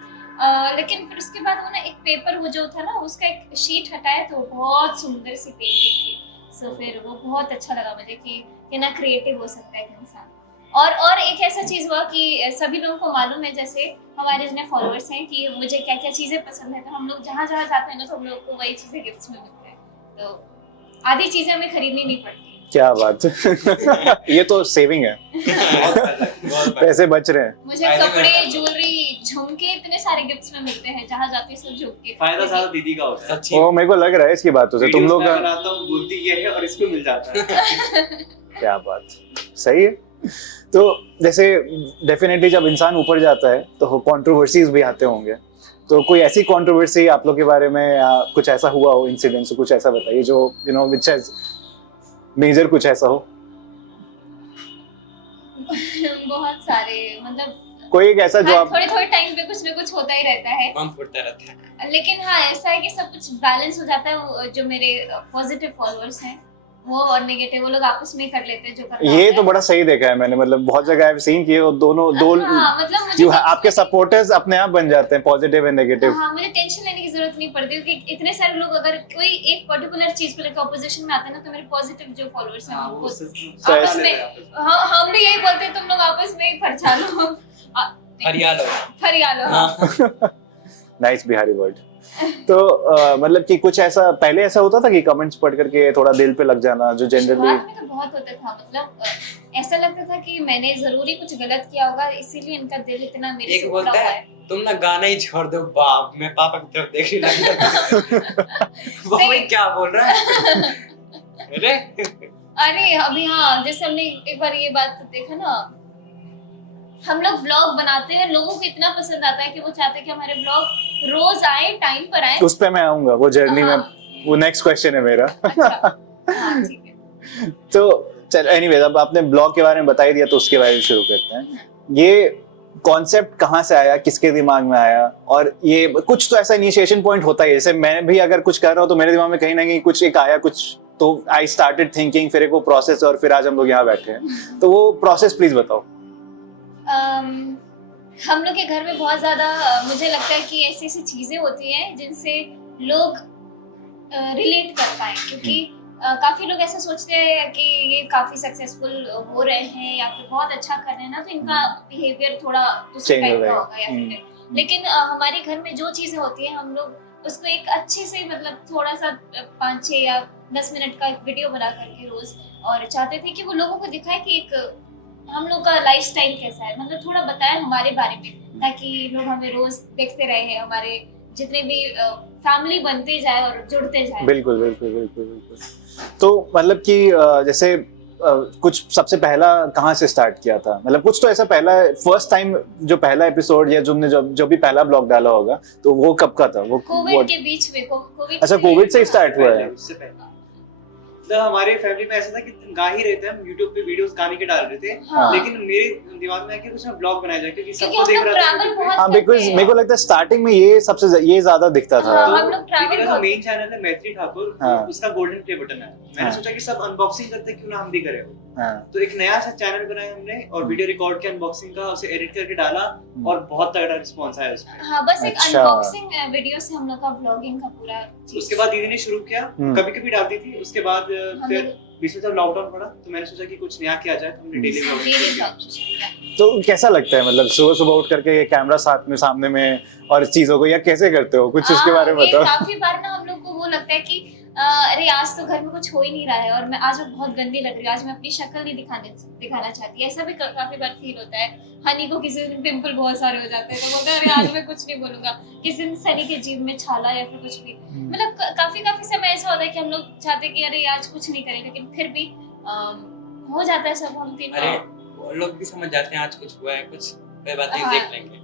लेकिन फिर उसके बाद वो ना एक पेपर वो जो था ना उसका एक शीट हटाया तो बहुत सुंदर सी पेंटिंग थी। सो फिर वो बहुत अच्छा लगा मुझे कि कितना क्रिएटिव हो सकता है एक इंसान। और एक ऐसा चीज़ हुआ कि सभी लोगों को मालूम है, जैसे हमारे जितने फॉलोअर्स हैं, कि मुझे क्या क्या चीज़ें पसंद है, तो हम लोग जहाँ जहाँ जाते हैं ना तो हम लोग को वही चीज़ें गिफ्ट्स में मिलते हैं, तो आधी चीज़ें हमें खरीदनी नहीं पड़ती। क्या बात ये तो सेविंग है, बहुत बहुत पैसे बच रहे हैं। मुझे कपड़े, ज्वेलरी, झुमके इतने सारे गिफ्ट्स में मिलते हैं, जहाँ जाती हूँ सब झुमके। फायदा सारा दीदी का होता है। सच्ची वो मेरे को लग रहा है इसकी बातों से तुम लोग का। बनाता हूँ, बोलती ये है और इसको मिल जाता है। क्या बात, सही है। तो जैसे डेफिनेटली जब इंसान ऊपर जाता है तो कंट्रोवर्सीज भी आते होंगे, तो कोई ऐसी कंट्रोवर्सी आप लोग के बारे में या कुछ ऐसा हुआ हो इंसिडेंट, तो कुछ ऐसा बताइए जो you know which has major, कुछ ऐसा हो। बहुत सारे, मतलब कोई एक ऐसा जो आप थोड़े थोड़े टाइम पे कुछ ना कुछ होता ही रहता है, बम फूटता रहता है। लेकिन हाँ ऐसा है कि सब कुछ बैलेंस हो जाता है। जो मेरे पॉजिटिव फॉलोअर्स हैं वो और नेगेटिव, वो लोग आपस में कर लेते हैं जो करना ये होता तो है। बड़ा सही देखा है मैंने, मतलब बहुत जगह आई सीन कि वो दोनों दो हाँ, मतलब मुझे आपके सपोर्टर्स अपने आप बन जाते हैं, पॉजिटिव एंड नेगेटिव। हाँ, मुझे टेंशन लेने की जरूरत नहीं पड़ती, क्योंकि इतने सारे लोग अगर कोई एक पर्टिकुलर चीज को लेकर ऑपोजिशन में आते हैं ना, तो मेरे पॉजिटिव जो फॉलोअर्स हैं हाँ, वो वो आपस में, हम भी यही बोलते हैं, तुम लोग आपस में ही फरछा लो, हरियाणा फरियालो। Nice Bihari word. तो मतलब कि कुछ ऐसा पहले ऐसा होता था कि कमेंट्स पढ़ करके थोड़ा दिल पे लग जाना, जो जनरली शुरुआत में तो बहुत होता था, मतलब ऐसा लगता था कि मैंने जरूरी कुछ गलत किया होगा, इसीलिए इनका दिल इतना मेरे एक से बोलता उड़ा हुआ है है। तुम ना गाना ही छोड़ दो, बाप मैं पापा की तरफ देखने लग गया। वो सही। भाई क्या बोल रहा है? अरे अरे अभी हाँ, जैसे हमने एक बार ये बात देखा ना, हम लोग व्लॉग बनाते हैं, लोगों को इतना पसंद आता है कि वो चाहते हैं कि हमारे व्लॉग रोज आए, टाइम पर आए। उस पे मैं आऊंगा, वो जर्नी में, वो नेक्स्ट क्वेश्चन है मेरा। अच्छा, हाँ ठीक है। तो चल एनीवे, अब आपने ब्लॉग के बारे में बता ही दिया तो उसके बारे में शुरू करते हैं। ये कॉन्सेप्ट कहाँ से आया, किसके दिमाग में आया, और ये कुछ तो ऐसा इनिशिएशन पॉइंट होता है, जैसे मैं भी अगर कुछ कर रहा हूँ तो मेरे दिमाग में कहीं ना कहीं कुछ एक आया, कुछ तो आई स्टार्टेड थिंकिंग, फिर एक वो प्रोसेस, और फिर आज हम लोग यहाँ बैठे हैं। तो वो प्रोसेस प्लीज बताओ। हम लोग के घर में बहुत ज्यादा मुझे लगता है कि ऐसी ऐसी चीजें होती हैं जिनसे लोग रिलेट कर पाए, क्योंकि काफी लोग ऐसा सोचते हैं कि ये काफी सक्सेसफुल हो रहे हैं या फिर बहुत अच्छा कर रहे हैं ना, तो इनका बिहेवियर थोड़ा दूसरे Change हो टाइप का जाएगा। होगा या फिर, लेकिन हमारे घर में जो चीजें होती हैं हम लोग उसको एक अच्छे से, मतलब थोड़ा सा 5-6 या 10 मिनट का एक वीडियो बना करके रोज, और चाहते थे कि वो लोगों को दिखाए कि एक हम लोग का लाइफस्टाइल कैसा है, मतलब थोड़ा बताएं हमारे बारे में, ताकि लोग हमें रोज देखते रहे, हमारे जितने भी फैमिली बनते जाए और जुड़ते जाए। बिल्कुल बिल्कुल बिल्कुल बिल्कुल। तो मतलब कि जैसे कुछ सबसे पहला कहाँ से स्टार्ट किया था, मतलब कुछ तो ऐसा पहला फर्स्ट टाइम जो पहला एपिसोड या तुमने जो भी पहला ब्लॉग डाला होगा, तो वो कब का था? वो कोविड के बीच में, कोविड अच्छा, कोविड से स्टार्ट हुआ है। उससे पहले मतलब हमारे फैमिली में ऐसा था कि गा ही रहे थे, हम YouTube पे वीडियोस गाने के डाल रहे थे, हाँ। लेकिन मेरे दिमाग में है कि कुछ ना ब्लॉग बनाया जाए, क्योंकि क्योंकि सबको हम देख लोग रहा था ट्रैवल YouTube पे। बहुत हाँ, बिकॉज करते हैं। मेरे को लगता है स्टार्टिंग में ये ज्यादा दिखता था। हाँ, तो हम लोग travel दीदी का बहुत- मेन चैनल है मैत्री ठाकुर, हाँ। उसका गोल्डन प्ले बटन है। मैंने हाँ। सोचा कि सब अनबॉक्सिंग करते हैं, क्यों ना हम भी करें। हाँ, तो एक नया सा चैनल बनाया हमने और वीडियो रिकॉर्ड किया अनबॉक्सिंग का, उसे एडिट करके डाला और बहुत तगड़ा रिस्पांस आया उसमें। हाँ, बस एक अच्छा। अनबॉक्सिंग वीडियो से हम लोग का व्लॉगिंग का पूरा उसके बाद दीदी ने शुरू किया, कभी कभी डालती थी। उसके बाद हम फिर लोग बीच में जब लॉकडाउन पड़ा तो मैंने सोचा कि कुछ नया किया जाए, तो हमने डेली व्लॉग डेली किया। व्लॉग। तो कैसा लगता है, मतलब सुबह सुबह उठ करके कैमरा साथ में सामने में और चीजों को, या कैसे करते हो, कुछ उसके बारे में ये बताओ। काफी बार ना हम लोग को वो लगता है कि अरे आज तो घर में कुछ हो ही नहीं रहा है और मैं आज बहुत गंदी लग रही हूँ, आज मैं अपनी शक्ल नहीं दिखाना चाहती, ऐसा भी काफी बार फील होता है। हनी को किसी दिन पिंपल बहुत सारे हो जाते हैं तो बोलते हैं अरे आज मैं कुछ नहीं बोलूंगा, किसी दिन सनी के जीभ में छाला या फिर कुछ भी, मतलब काफी समय ऐसा होता है कि हम लोग चाहते हैं कि अरे आज कुछ नहीं करें, लेकिन फिर भी हो जाता है सब। हम तीनों अरे वो लोग भी समझ जाते हैं आज कुछ हुआ है, कुछ कोई बात नहीं, हाँ। देख लेंगे।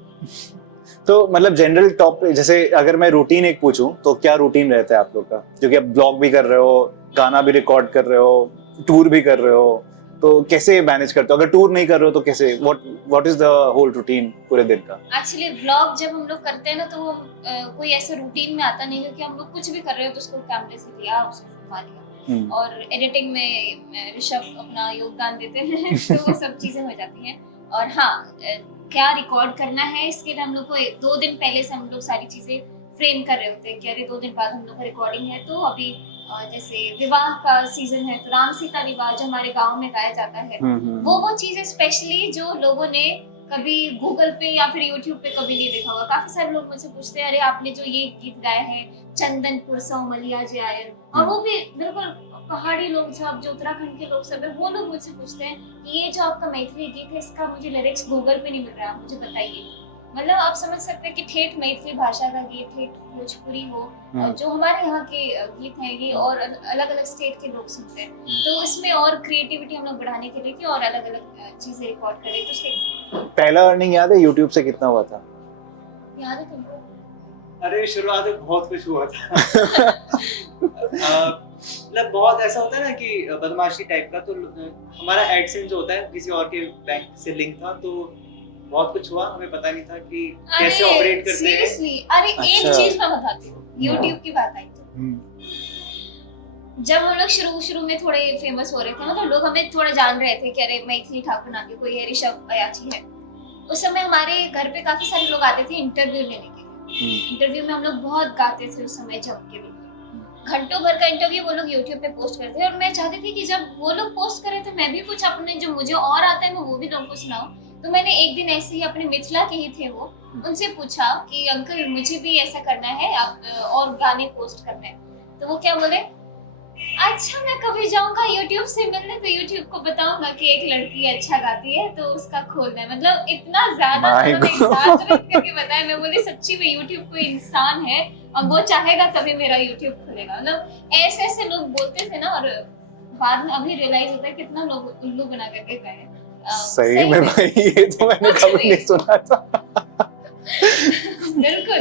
तो मतलब जनरल टॉपिक, जैसे अगर मैं रूटीन एक पूछूं तो क्या रूटीन रहता है आप लोग का, क्योंकि आप ब्लॉग भी कर रहे हो, गाना भी रिकॉर्ड कर रहे हो, टूर भी कर रहे हो, तो कैसे मैनेज करते हो? अगर टूर नहीं कर रहे हो तो कैसे, what is the whole routine पूरे दिन का? एक्चुअली व्लॉग जब हम लोग करते हैं ना तो वो कोई ऐसे रूटीन में आता नहीं, क्योंकि हम लोग कुछ भी कर रहे हो तो उसको कैमरे से लिया, उसको फिल्मा लिया, और एडिटिंग में ऋषभ अपना योगदान देते हैं तो वो सब चीजें हो जाती हैं। और हाँ, क्या रिकॉर्ड करना है इसके लिए हम लोग को 2 दिन पहले से हम लोग सारी चीजें फ्रेम कर रहे होते हैं कि अरे 2 दिन बाद हम लोग का रिकॉर्डिंग है। तो अभी जैसे विवाह का सीजन है तो राम सीता विवाह जो हमारे गांव में गाया जाता है, वो चीजें स्पेशली जो लोगों ने कभी गूगल पे या फिर यूट्यूब पे कभी नहीं देखा होगा। काफी सारे लोग मुझसे पूछते हैं अरे आपने जो ये गीत गाया है चंदनपुर सौ मलिया जे आयर, और वो भी बिल्कुल पहाड़ी लोग सब जो उत्तराखंड के लोग सब है वो लोग मुझसे पूछते हैं कि ये जो आपका मैथिली गीत है इसका मुझे लिरिक्स गूगल पे नहीं मिल रहा, मुझे बताइए। मतलब आप समझ सकते हैं कि ठेठ मैथिली भाषा का गीत, ठेठ भोजपुरी हो, जो हमारे यहाँ के गीत हैं ये और अलग अलग स्टेट के लोग सुनते हैं, तो इसमें और क्रिएटिविटी हम लोग बढ़ाने के लिए कि और अलग अलग चीजें रिकॉर्ड करें। तो उसके पहला अर्निंग याद है यूट्यूब से कितना हुआ था? याद है तुमको? अरे शुरुआत में बहुत कुछ हुआ था। मतलब बहुत ऐसा होता है ना कि बदमाशी टाइप का, तो हमारा एडसेंस जो होता है किसी और के बैंक से लिंक था, तो बहुत कुछ हुआ, हमें पता नहीं था कि कैसे ऑपरेट करते हैं। सीरियसली, अरे एक चीज मैं बताती हूँ, यूट्यूब की बात आई तो जब हम लोग शुरू में थोड़े फेमस हो रहे थे, मतलब लोग हमें थोड़ा जान रहे थे कि अरे मैथिली ठाकुर नाम के कोई है, ऋषभ अयाची है, उस समय हमारे घर पे काफी सारे लोग आते थे इंटरव्यू लेने के लिए। इंटरव्यू में हम लोग बहुत गाते थे उस समय, जम के भी घंटों भर का इंटरव्यू वो लोग यूट्यूब पे पोस्ट करते थे, और मैं चाहती थी कि जब वो लोग पोस्ट करें तो मैं भी कुछ अपने जो मुझे और आता है मैं वो भी लोगों को सुनाऊं। तो मैंने एक दिन ऐसे ही अपने मिथिला के ही थे वो, उनसे पूछा कि अंकल मुझे भी ऐसा करना है, आप और गाने पोस्ट करने हैं। तो वो क्या बोले, अच्छा मैं कभी जाऊंगा यूट्यूब से मिलने तो यूट्यूब को बताऊंगा कि एक लड़की अच्छा गाती है तो उसका खोलना है। मतलब इतना ज्यादा उन्होंने एग्जैजरेट करके बताया। मैं बोली सच्ची में यूट्यूब कोई इंसान है और वो चाहेगा तभी मेरा यूट्यूब खुलेगा। मतलब ऐसे ऐसे लोग बोलते थे ना, और बाद में अभी रियलाइज होता है कितना लोग उल्लू बना करके गए। सही में भाई, ये तो मैंने कभी नहीं सुना था। बिल्कुल।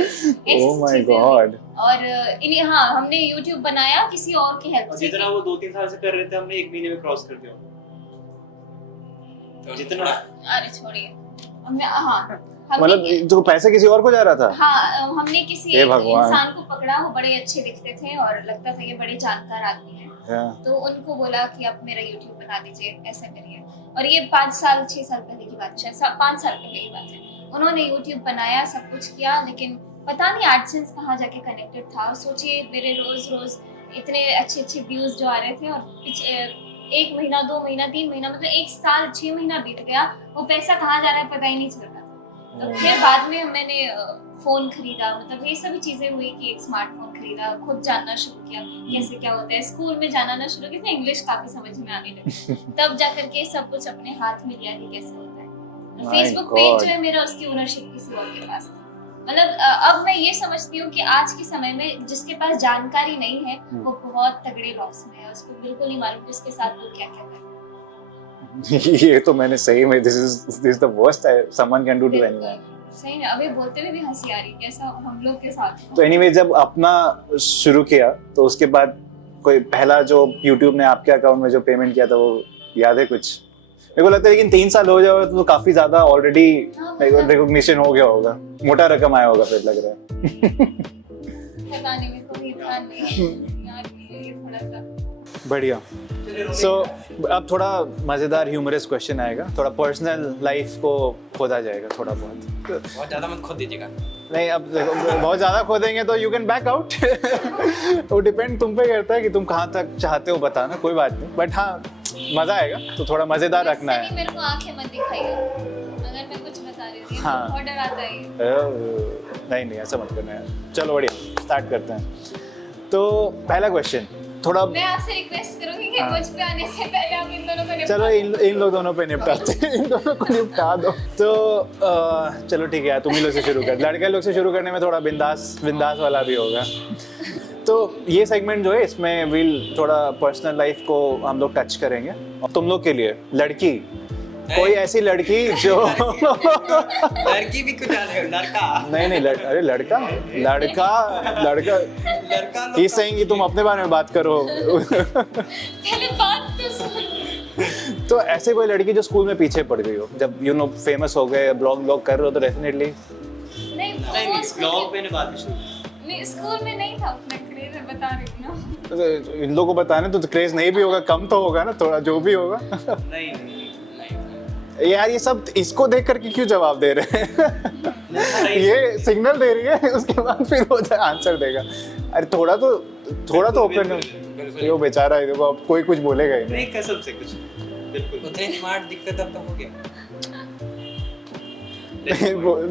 Oh my God। और हाँ हमने YouTube बनाया किसी और की हेल्प से। जितना वो 2-3 साल से कर रहे थे हमने 1 महीने में क्रॉस कर दिया। तो जितना अरे छोड़िए हमने हाँ मतलब जो पैसे किसी और को जा रहा था? हाँ हमने किसी हे एक भगवान। इंसान को पकड़ा, वो बड़े अच्छे दिखते थे और लगता था ये बड़े जानकार आदमी है, तो उनको बोला कि आप मेरा YouTube बना दीजिए, ऐसा करिए। और ये 5 साल 6 साल पहले की बात है, 5 साल पहले की बात है। उन्होंने YouTube बनाया, सब कुछ किया, लेकिन पता नहीं एडसेंस कहाँ जाके कनेक्टेड था। सोचिए मेरे रोज इतने अच्छे व्यूज जो आ रहे थे, और 1 महीना 2 महीना 3 महीना मतलब 1 साल 6 महीना बीत गया, वो पैसा कहाँ जा रहा है पता ही नहीं चल रहा था। तो फिर बाद में मैंने फोन खरीदा, मतलब ये सभी चीजें हुई कि एक स्मार्टफोन खरीदा, खुद जानना शुरू किया कैसे क्या होता है, स्कूल में जाना शुरू किया, इंग्लिश काफी समझ में आने लगी, तब जाकर के सब कुछ अपने हाथ में लिया कि कैसे होता है। फेसबुक पेज जो है मेरा, उसकी ओनरशिप किसी और के पास थी। मतलब अब मैं ये समझती हूँ कि आज के समय में जिसके पास जानकारी नहीं है वो बहुत तगड़े लॉस में है, उसको बिल्कुल नहीं मालूम कि उसके साथ लोग क्या क्या कर रहे हैं। ये तो मैंने सही में this is the worst someone can do to anyone। सही में अभी बोलते हुए भी हंसी आ रही है कैसा हम लोग के साथ। तो एनीवे जब अपना शुरू किया तो उसके बाद कोई पहला जो YouTube ने आपके अकाउंट में जो पेमेंट किया था वो याद है कुछ? मेरे को लगता है लेकिन 3 साल हो जाए तो काफी ज्यादा ऑलरेडी रिकॉग्निशन हो गया होगा, मोटा रकम आया होगा फिर लग रहा है। पता नहीं, मेरे को भी ध्यान नहीं यार, ये थोड़ा सा बढ़िया। सो अब थोड़ा मजेदार ह्यूमरस क्वेश्चन आएगा, थोड़ा पर्सनल लाइफ को खोदा जाएगा थोड़ा बहुत। बहुत ज्यादा मत खोद दीजिएगा। नहीं अब देखो बहुत ज्यादा खोदेंगे तो यू कैन बैक आउट। वो डिपेंड तुम पे करता है कि तुम कहाँ तक चाहते हो बताना, कोई बात नहीं, बट हाँ मजा आएगा तो थोड़ा मजेदार रखना है। मेरे को आंखें मत दिखाइए अगर मैं कुछ बता रही हूँ। हाँ। बहुत डर आता है। नहीं ऐसा मत करना है। चलो बढ़िया स्टार्ट करते हैं। तो पहला क्वेश्चन थोड़ा मैं आपसे रिक्वेस्ट करूंगी कि मुझ पे आने से पहले आप इन दोनों को निपटा चलो इन लोग दोनों पे निपटाते हैं, इन दोनों को निपटा दो। तो चलो ठीक है, तुम ही लोग से शुरू कर। लड़के लोग से शुरू करने में थोड़ा बिंदास वाला भी होगा। तो ये सेगमेंट जो है इसमें विल थोड़ा पर्सनल लाइफ को हम लोग टच करेंगे। तुम लोग के लिए लड़की, कोई ऐसी लड़की जो लड़की भी कुछ लड़का नहीं अरे लड़का इस सेइंग कि तुम अपने बारे में बात करो। पहले बात तो सुन। तो ऐसे कोई लड़की जो स्कूल में पीछे पड़ गई हो, जब यू नो फेमस हो गए, ब्लॉग कर रहे हो, तो डेफिनेटली नहीं ब्लॉग मैंने बाद में शुरू नहीं, स्कूल में नहीं था उतना क्रेज, बता रही हूँ ना। इन लोगों को बताने तो क्रेज नहीं भी होगा, कम तो होगा ना थोड़ा, जो भी होगा। नहीं यार ये सब इसको देख करके क्यों जवाब दे रहे हैं? ये सिग्नल दे रही है, उसके बाद फिर वो आंसर देगा। अरे थोड़ा तो ओपन हो। ये वो बेचारा है, देखो अब कोई कुछ बोलेगा ही नहीं। नहीं कसम से कुछ बिल्कुल उतने स्मार्ट दिखते तब तो हो गया।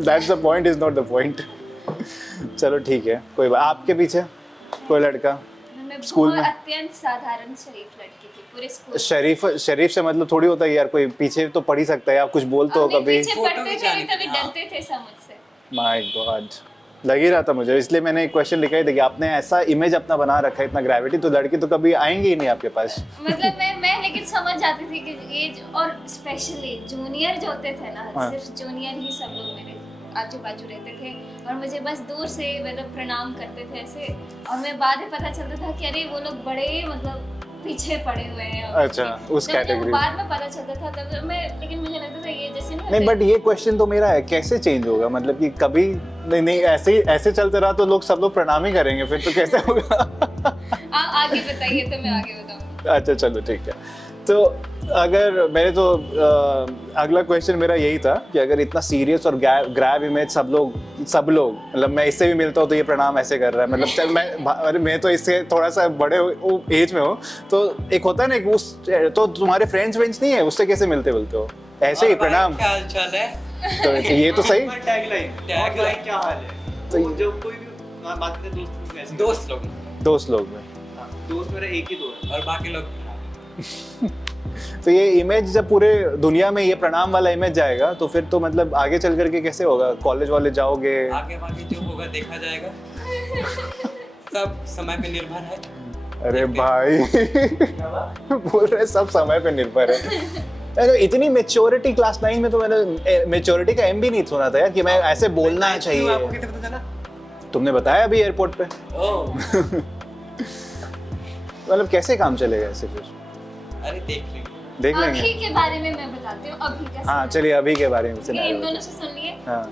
That's the point, is not the point. चलो ठीक है, कोई बात। आपके पीछे कोई लड़का? मैं स्कूल बहुत में? अत्यंत साधारण शरीफ लड़की थी पूरे स्कूल। शरीफ से मतलब थोड़ी होता है यार, कोई पीछे तो पढ़ ही सकता है, आप कुछ बोल तो अपने कभी। पीछे फोटो पढ़ते थे खिंचाने भी, तभी के लिए, हाँ। डरते थे सब मुझसे। माय गॉड, लग ही रहा था मुझे, इसलिए मैंने एक क्वेश्चन लिखा ही था कि आपने ऐसा इमेज अपना बना रखा है, इतना ग्रेविटी, तो लड़की तो कभी आएंगी ही नहीं आपके पास। मतलब मैं लेकिन समझ जाती थी कि ये और स्पेशली जूनियर जो होते थे ना, हाँ। सिर्फ जूनियर ही सब लोग मेरे आजू बाजू रहते थे और मुझे बस दूर से मतलब प्रणाम करते थे ऐसे, और मैं बाद में पता चलता था कि अरे वो लोग बड़े मतलब पीछे पड़े हुए हैं। अच्छा, उस जब मुझे कैटेगरी। बाद में पता चलता था तब मैं, लेकिन मुझे लगता था ये जैसे ना नहीं, बट ये क्वेश्चन तो मेरा है, कैसे चेंज होगा? मतलब कि कभी नहीं ऐसे चलते रहा तो लोग सब लोग प्रणाम ही करेंगे, फिर तो कैसे होगा? आप आगे बताइए तो मैं आगे बताऊँ। अच्छा चलो ठीक है। तो अगर मैंने तो अगला क्वेश्चन मेरा यही था कि अगर इतना सीरियस और ग्रैब इमेज सब लोग मतलब मैं इससे भी मिलता हूँ तो ये प्रणाम ऐसे कर रहा है, मतलब चल मैं तो इससे थोड़ा सा बड़े एज में हूँ, तो एक होता है ना कि उस, तो तुम्हारे फ्रेंड्स नहीं है, उससे कैसे मिलते हो? ऐसे ही प्रणाम। क्या हाल चाल है? तो ये तो सही। टैगलाइन क्या हाल है? तो तो जो कोई भी बात करते हैं दोस्त में ऐसे दोस्त लोग में हाँ, दोस्त मेरा एक ही दोस्त और बाकी लोग तो ये इमेज जब पूरे दुनिया में ये प्रणाम वाला इमेज जाएगा तो फिर तो मतलब आगे चल करके कैसे होगा? कॉलेज वाले जाओगे? आगे जो होगा देखा जाएगा। सब समय पे निर्भर है। अरे भाई बोल रहे सब समय पे निर्भर है। अरे इतनी मेच्योरिटी क्लास 9 में तो मैंने मेच्योरिटी का एम भी नहीं सुना था यार कि मैं ऐसे बोलना आपको चाहिए। कितना पता चला? तुमने बताया अभी एयरपोर्ट पे। ओह, मतलब कैसे काम चलेगा ऐसे? फिर अरे देख देख अभी लेंगे। के बारे में मैं बताती हूँ, अभी का हाँ चलिए अभी के बारे में ये इन दोनों से सुन लिए। हाँ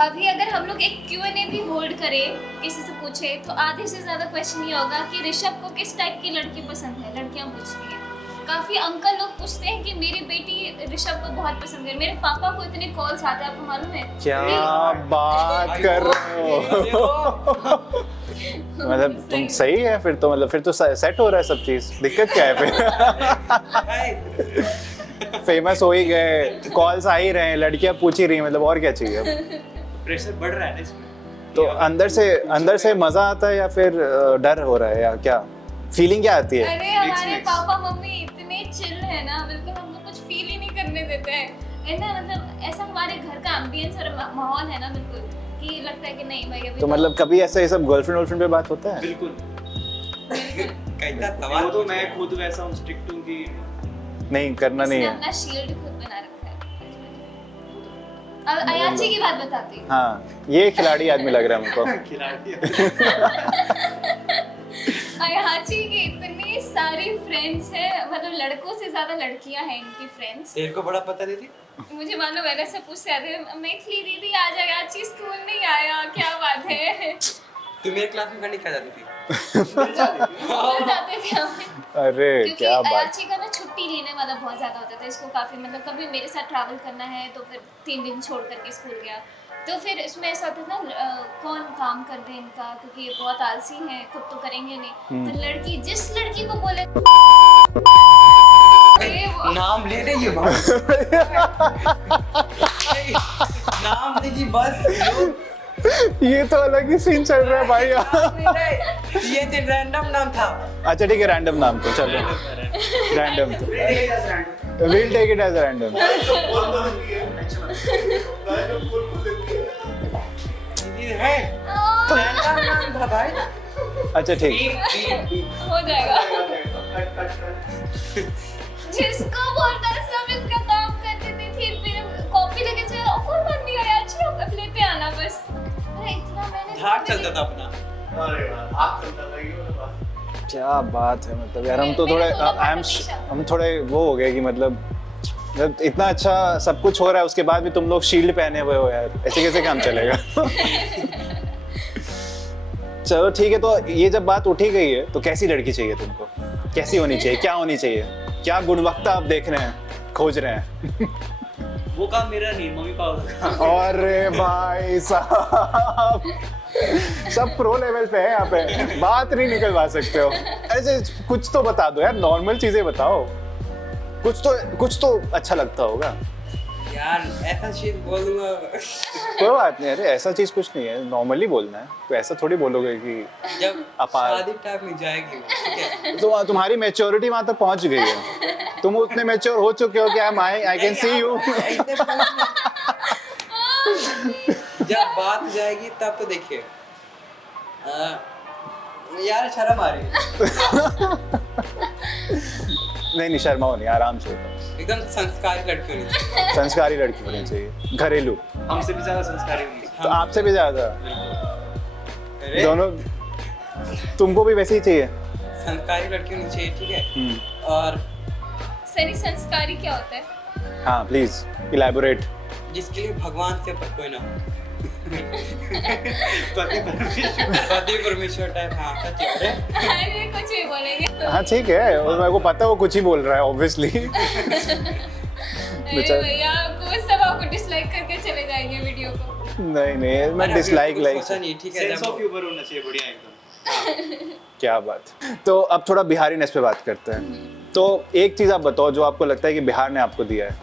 अभी अगर हम लोग एक Q&A भी होल्ड करें, किसी से पूछे तो आधे से ज्यादा क्वेश्चन ये होगा कि ऋषभ को किस टाइप की लड़की पसंद है। लड़कियां पूछती हैं, काफी अंकल लोग पूछते हैं कि मेरी बेटी ऋषभ को बहुत पसंद है। मेरे पापा को इतने कॉल्स आते हैं, आपको मालूम है? क्या बात कर रहे हो? मतलब तुम सही है फिर तो सेट हो रहा है सब चीज। दिक्कत क्या है फिर? फेमस हो ही गए, कॉल्स आ ही रहे हैं, लड़कियां पूछ ही रही हैं, मतलब और क्या चाहिए अब? प्रेशर बढ़ रहा है ना इसमें। तो अंदर से मजा आता है या फिर डर हो रहा है या क्या फीलिंग क्या आती है? अरे हमारे पापा मम्मी इतने चिल है ना, बिल्कुल हमको कुछ फील ही नहीं करने देते हैं, है ना? मतलब ऐसा हमारे घर का एम्बियंस और माहौल है ना बिल्कुल, कि लगता है कि नहीं भाई अभी तो मतलब कभी ऐसा ये सब गर्लफ्रेंड पे बात होता है? बिल्कुल। कैसा वो सवाल तो मैं खुद वैसा हूँ, स्ट्रिक्ट हूँ कि नहीं करना नहीं उसने है। अपना शील्ड खुद बना रखा है। अब अयाची की बात बताती हूँ। हाँ ये खिलाड़ी आदमी लग रहा है हमको। खिलाड़ी अयाची की इतनी सारी फ्रेंड्स है, मतलब लड़कों से ज्यादा लड़कियां हैं इनकी फ्रेंड्स। तेरे को बड़ा पता दीदी? मुझे मालूम है, सब पूछते आते हैं, मेखली दीदी आ जाए, अयाची स्कूल नहीं आया, क्या बात है? तू मेरे क्लास में नहीं खा जाती थी? भूल जाते थे हमें। अरे क्योंकि क्या बात। अयाची का ना छुट्टी लेने वाला बहुत ज्यादा होता था इसको, काफी मतलब कभी मेरे साथ ट्रैवल करना है तो फिर 3 दिन छोड़ करके स्कूल गया, तो फिर इसमें ऐसा होता था ना कौन काम कर दे इनका, क्योंकि ये बहुत आलसी हैं, खुद तो करेंगे नहीं। तो लड़की जिस लड़की को बोले नाम ले रही है नाम लेगी बस। ये तो अलग ही सीन चल रहा है भाई। ये तो रैंडम नाम था। अच्छा ठीक है, रैंडम नाम तो चलो, रैंडम तो will take it as random. ये है रैंडम नाम था भाई। अच्छा ठीक, हो जाएगा। जिसको बोलता है सब इसका काम कर देती थी, फिर कॉपी लेके चले और कोई बात नहीं आया, अच्छी होगा लेते आना बस। अरे इतना मैंने झाग चलता था अपना। अरे वाह, आप चलता था ये वाला बात। क्या बात है। मतलब यार हम तो थोड़े हम थोड़े वो हो गए कि मतलब जब इतना अच्छा सब कुछ हो रहा है उसके बाद भी तुम लोग शील्ड पहने हुए हो यार, ऐसे कैसे काम चलेगा? चलो ठीक है, तो ये जब बात उठी गई है तो कैसी लड़की चाहिए तुमको? कैसी होनी चाहिए? क्या होनी चाहिए? क्या गुणवत्ता आप देख रहे हैं? खोज रहे हैं? वो काम मेरा नहीं, मम्मी पापा का। अरे भाई साहब, सब प्रो लेवल पे है यहाँ पे, बात नहीं निकलवा सकते हो। ऐसे कुछ तो बता दो यार, नॉर्मल चीजें बताओ, कुछ तो अच्छा लगता होगा। यार ऐसा चीज बोलूंगा। कोई बात नहीं, अरे ऐसा चीज कुछ नहीं है, नॉर्मली बोलना है, तो ऐसा थोड़ी बोलोगे कि जब अपार। शादी टाइम में जाएगी वो, ठीक है? तो तुम्हारी मैच्योरिटी वहां तक पहुंच गई है, तुम उतने मैच्योर हो चुके हो कि आई कैन सी यू। ऐसे जब बात जाएगी तब तो देखिए। यार शर्म आ रही है। नहीं शर्माओ नहीं, आराम से बताओ। एकदम संस्कारी लड़की होनी चाहिए। संस्कारी लड़की होनी चाहिए, घरेलू। हमसे भी ज्यादा संस्कारी होंगी। तो आपसे भी ज्यादा अरे, दोनों, तुमको भी वैसे ही चाहिए। संस्कारी लड़की होनी चाहिए, ठीक है? और सनी संस्कारी क्या होता है? हाँ प्लीज इलैबोरेट। जिसके लिए भगवान से ऊपर कोई ना हो। पति परमेश्वर। पति परमेश्वर टाइप। हाँ सच है। अरे अरे कुछ भी बोलेंगे। हाँ ठीक है, और मेरे को पता है वो कुछ ही बोल रहा है ऑब्वियसली। अरे भैया आपको सब आपको डिसलाइक करके चले जाएंगे वीडियो को। नहीं मैं अरे, डिसलाइक अभी लाइक कुछ सोचा नहीं, ठीक है? सेंस जब ऑफ ह्यूमर होना चाहिए बढ़िया एकदम। क्या बात। तो अब थोड़ा बिहारीनेस पे बात करते हैं। तो एक चीज आप बताओ जो आपको लगता है कि बिहार ने आपको दिया है।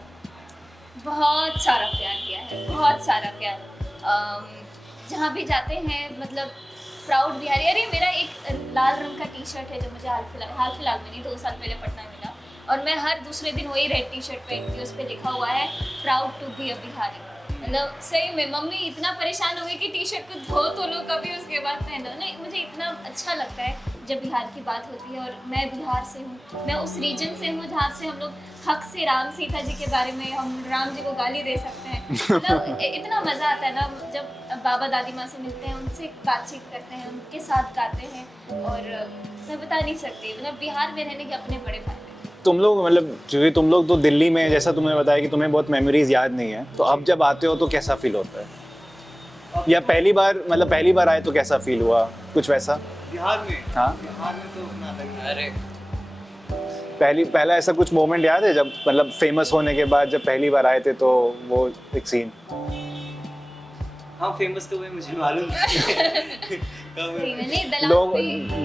बहुत सारा प्यार दिया है, बहुत सारा प्यार। जहाँ भी जाते हैं मतलब प्राउड बिहारी। अरे मेरा एक लाल रंग का टी शर्ट है जो मुझे हाल फिलहाल में नहीं 2 साल पहले पटना मिला, और मैं हर दूसरे दिन वही रेड टी शर्ट पहनती हूँ, उस पर लिखा हुआ है proud to be a Bihari. मतलब सही में मम्मी इतना परेशान हो गई कि टी शर्ट को धो तो लो कभी, उसके बाद पहनो। नहीं मुझे इतना अच्छा लगता है जब बिहार की बात होती है, और मैं बिहार से हूँ, मैं उस रीजन से हूँ जहाँ से हम लोग हक से राम सीता जी के बारे में हम राम जी को गाली दे सकते हैं। मतलब इतना मज़ा आता है ना जब बाबा दादी माँ से मिलते हैं, उनसे बातचीत करते हैं, उनके साथ गाते हैं, और मैं बता नहीं सकती। मतलब बिहार में रहने के अपने बड़े फायदे। तुम लोग मतलब क्योंकि तुम लोग तो दिल्ली में, जैसा तुमने बताया कि तुम्हें बहुत मेमोरीज याद नहीं है, तो अब जब आते हो तो कैसा फील होता है? या पहली बार आए तो कैसा फील हुआ, कुछ वैसा? बिहार में? हाँ बिहार में तो अपना अलग है। अरे पहला ऐसा कुछ मोमेंट याद है जब मतलब फेमस होने के बाद जब पहली बार आए थे, तो वो एक सीन? हाँ फेमस तो हुए, मुझे मालूम नहीं। सही में नहीं दलाल लोग- पे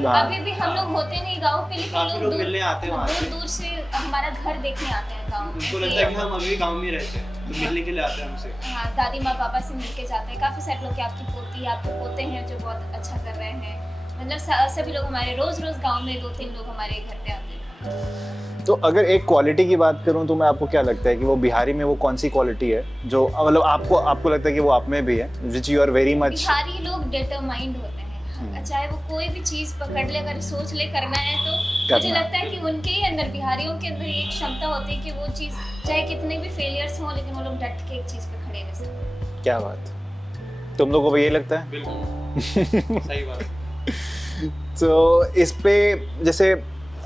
हाँ। अभी भी हम लोग होते नहीं गांव पे, लेकिन काफी लोग मिलने आते हैं वहाँ से। दूर से हमारा घर देखने आते हैं गांव में। उनको लगता है कि हम अभी भी गाँव में रहते हैं, तो मिलने के लिए आते हैं हमसे। हाँ दादी माँ पापा से मिलके जाते हैं। काफ़ी सारे लोग कि आपकी पोती आपके पोते हैं जो बहुत अच्छा कर रहे हैं। मतलब सभी लोग हमारे रोज गांव में 2-3 लोग हमारे घर पे आते हैं। तो अगर एक क्वालिटी की बात करूं तो मैं आपको क्या लगता है कि वो बिहारी में वो कौन सी क्वालिटी है जो मतलब आपको लगता है कि वो आप में भी है, which you are very much? Bihari लोग डिटरमाइंड होते हैं, चाहे वो कोई भी चीज पकड़ ले, अगर सोच ले करना है तो मुझे करना। लगता है कि उनके ही अंदर, बिहारियों के अंदर ये क्षमता होती है कि वो चीज चाहे कितने भी फेलियर्स हों, लेकिन वो लोग डट के एक चीज पे खड़े रह सकते हैं। क्या बात, तुम लोगों को ये लगता है? बिल्कुल सही बात। तो इस पे जैसे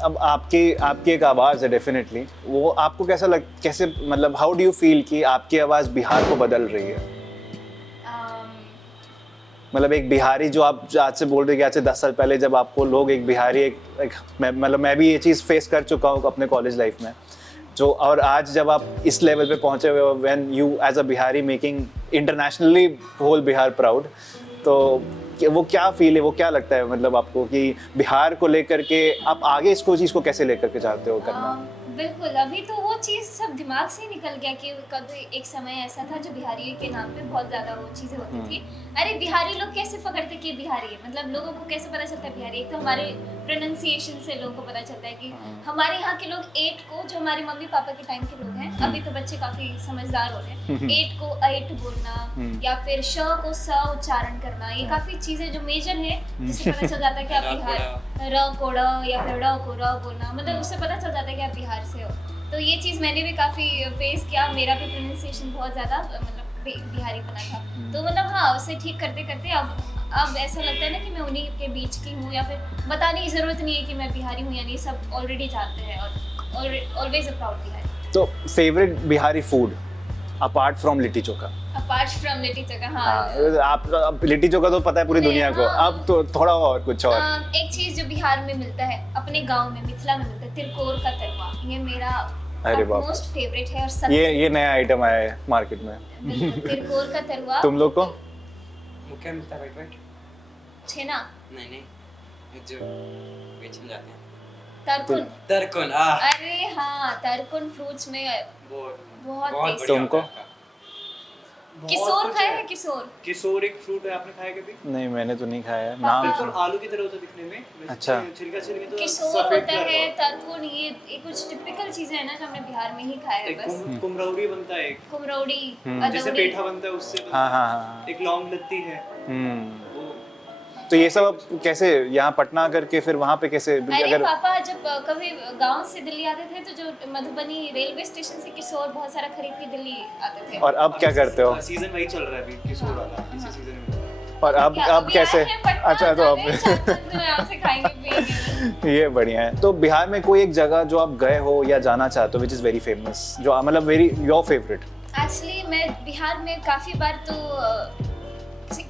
अब आपकी एक आवाज़ है डेफिनेटली, वो आपको कैसे मतलब हाउ डू यू फील कि आपकी आवाज़ बिहार को बदल रही है? मतलब एक बिहारी जो आप आज से बोल रहे कि आज से 10 साल पहले जब आपको लोग एक बिहारी मैं भी ये चीज़ फेस कर चुका हूँ अपने कॉलेज लाइफ में, जो और आज जब आप इस लेवल पे पहुँचे हुए हो, when you as a Bihari making internationally whole Bihar proud, तो वो क्या फील है, वो क्या लगता है मतलब आपको कि बिहार को लेकर के आप आगे इसको चीज़ को कैसे लेकर के चाहते हो करना? बिल्कुल, अभी तो वो चीज़ सब दिमाग से ही निकल गया कि कभी एक समय ऐसा था जो बिहारी के नाम पे बहुत ज़्यादा वो चीज़ें होती थी। अरे बिहारी लोग कैसे पकड़ते कि बिहारी है, मतलब लोगों को कैसे पता चलता है बिहारी? एक तो हमारे प्रोनाउंसिएशन से लोगों को पता चलता है कि हमारे यहाँ के लोग 8 को, जो हमारे मम्मी पापा के टाइम के लोग हैं, अभी तो बच्चे काफ़ी समझदार हो रहे हैं, 8 को 8 बोलना या फिर श को स उच्चारण करना, ये काफ़ी चीज़ें जो मेजर है जिससे पता चल जाता है कि आप बिहार, र को ड़ या फिर ड़ को र बोलना, मतलब उससे पता चल जाता है कि आप बिहार से हो। तो ये चीज़ मैंने भी काफ़ी फेस किया, मेरा भी प्रोनाउंसिएशन बहुत ज़्यादा मतलब बिहारी बना था। तो मतलब हाँ, उसे ठीक करते करते अब ऐसा लगता है ना कि मैं उन्हीं के बीच की हूँ, या फिर बताने की ज़रूरत नहीं है कि मैं बिहारी हूँ या नहीं, सब ऑलरेडी जानते हैं, और ऑलवेज अ प्राउड बिहारी। तो favourite Bihari food apart from litti chokha? Apart from litti chokha, हाँ। आप लिट्टी चोखा तो पता है पूरी दुनिया को, हाँ। अब तो थोड़ा और कुछ और। एक चीज़ जो बिहार में मिलता है, अपने गांव में मिथिला में मिलता है, तिलकोर का तरुआ। ये मेरा अरे बाप मोस्ट फेवरेट है और सब ये नया आइटम आया है मार्केट में। बिल्कुल तिरकोर का तरुआ तुम लोग को क्या मिलता है वाइट? छेना नहीं, ये जो बेचने जाते हैं। तरकुन तरकुन, अरे हाँ तरकुन फ्रूट्स में बहुत tasty। तुमको? किशोर खाया है किशोर? किशोर एक फ्रूट है, आपने खाया कभी? नहीं, मैंने तो नहीं खाया है। नाम बिल्कुल आलू की तरह होता है दिखने में, वैसे अच्छा। छिलका छिलके तो किशोर सफेद होता कलर है, का। तरकुन ये कुछ टिपिकल चीजें हैं ना जो हमने बिहार में ही खाया है एक बस। कुमरौरी बनता है, एक कुमरौड़ी, जैसे अदौड़ी। पेठा बनता है उससे बनता हाँ है। हाँ हाँ। एक लौंग लत्ती है वो। तो ये सब अब कैसे यहाँ पटना करके फिर वहाँ पे कैसे अरे अगर पापा जब कभी गांव से दिल्ली आते थे तो जो मधुबनी रेलवे स्टेशन से किशोर बहुत सारा खरीद के दिल्ली आते थे। और अब क्या करते हो? सीजन वही चल रहा है अभी किशोर वाला, इसी सीजन में। और अब क्या- अब अभी कैसे? आए हैं पटना, अच्छा तो जाने चाहते हैं, आपसे खाएंगे पिएंगे। ये बढ़िया है। तो बिहार में कोई एक जगह जो आप गए हो या जाना चाहते हो विच इज़ वेरी फेमस, जो मतलब वेरी योर फेवरेट? एक्चुअली मैं बिहार में काफ़ी बार तो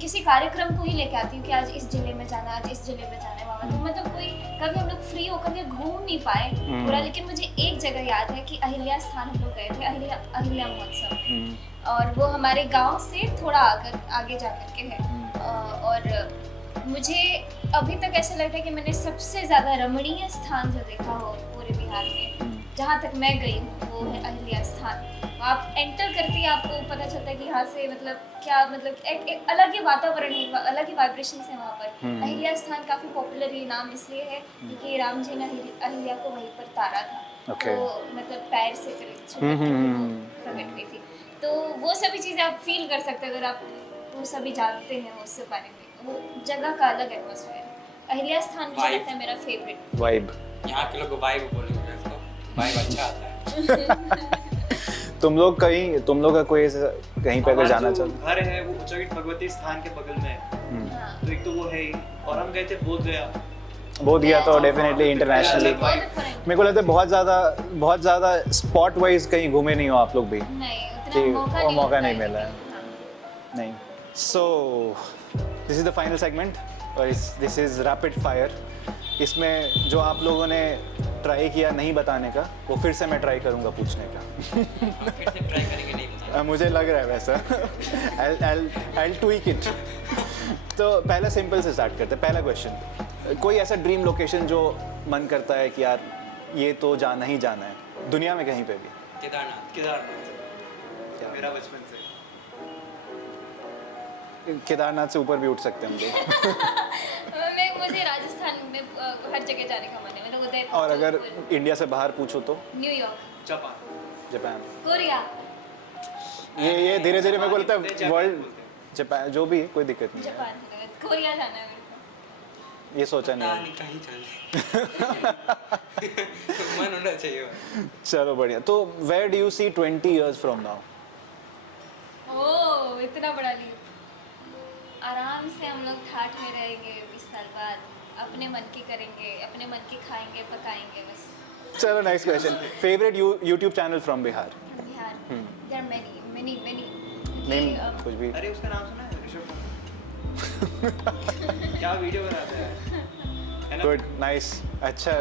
किसी कार्यक्रम को ही लेके आती हूँ कि आज इस जिले में जाना, आज इस जिले में जाना है वहाँ। तो मतलब कोई कभी हम लोग फ्री होकर के घूम नहीं पाए पूरा, लेकिन मुझे एक जगह याद है कि अहिल्या स्थान हम लोग गए थे, अहिल्या महोत्सव में। और वो हमारे गांव से थोड़ा आगे जा कर के है। और मुझे अभी तक ऐसा लगता है कि मैंने सबसे ज़्यादा रमणीय स्थान जो देखा हो पूरे बिहार में, जहाँ तक मैं गई हूँ, वो है अहिल्या स्थान। आप एंटर करते ही आपको पता चलता है कि यहाँ से मतलब क्या, मतलब एक अलग ही वातावरण है, अलग ही वाइब्रेशंस है वहाँ पर। अहिल्या स्थान काफ़ी पॉपुलर ये नाम इसलिए है क्योंकि राम जी ने अहिल्या को वहीं पर तारा था। Okay. तो मतलब पैर से प्रकट हुई थी। तो वो सभी चीज़ें आप फील कर सकते हैं अगर आप वो सभी जानते हैं उससे बारे में। वो जगह का अलग एटमॉस्फेयर है। अहिल्या स्थान मुझे लगता है मेरा फेवरेट। वाइब। यहाँ के लोग वाइब बोलेंगे उसको, वाइब अच्छा आता है। तुम लोग का कोई कहीं पे अगर हमारा जाना जो चाहते घर है वो उच्चैठ भगवती स्थान के बगल में है, हाँ। तो एक तो वो है ही, और हम गए थे बोध गया। बोध गया तो डेफिनेटली इंटरनेशनली बहुत different। मेरे को लगता है बहुत ज़्यादा स्पॉट वाइज कहीं घूमे नहीं हो आप लोग भी। नहीं उतना ठीक, मौका वो नहीं मौका मिलता नहीं है मिला है। लेकिन, नहीं। So this is the final segment और दिस इज़ रैपिड फायर। इसमें जो आप लोगों ने ट्राई किया नहीं बताने का, वो फिर से मैं ट्राई करूँगा पूछने का। हम फिर से ट्राई करेंगे, नहीं बताएंगे। मुझे लग रहा है वैसा। I'll tweak it। तो पहला सिंपल से स्टार्ट करते हैं। पहला क्वेश्चन, कोई ऐसा ड्रीम लोकेशन जो मन करता है कि यार ये तो जाना ही जाना है दुनिया में कहीं पे भी? केदारनाथ। केदारनाथ मेरा बचपन से। केदारनाथ से ऊपर भी उठ सकते हैं हम लोग। मुझे राजस्थान में हर जगह जाने का मन है। मैंने उदयपुर, और अगर जोधपुर, इंडिया से बाहर पूछो तो? New York, Japan. कोरिया, ये धीरे धीरे मेरे को लगता बोलते है हैं, वर्ल्ड, जापान जापान जो भी है, कोई दिक्कत नहीं है। जापान, कोरिया जाना है मेरे को। ये सोचा नहीं है। नहीं कहीं चल मन होना चाहिए। चलो बढ़िया। तो where do you see 20 years from now? Oh इतना बड़ा लीप। आराम से हम लोग ठाठ में रहेंगे 20 साल बाद, अपने मन की करेंगे, अपने मन की खाएंगे पकाएंगे बस। चलो next question, favourite YouTube channel from Bihar? Bihar, there many name कुछ भी। अरे उसका नाम सुना है, ऋषभ कपूर। क्या वीडियो बनाता है ना? Good, nice. अच्छा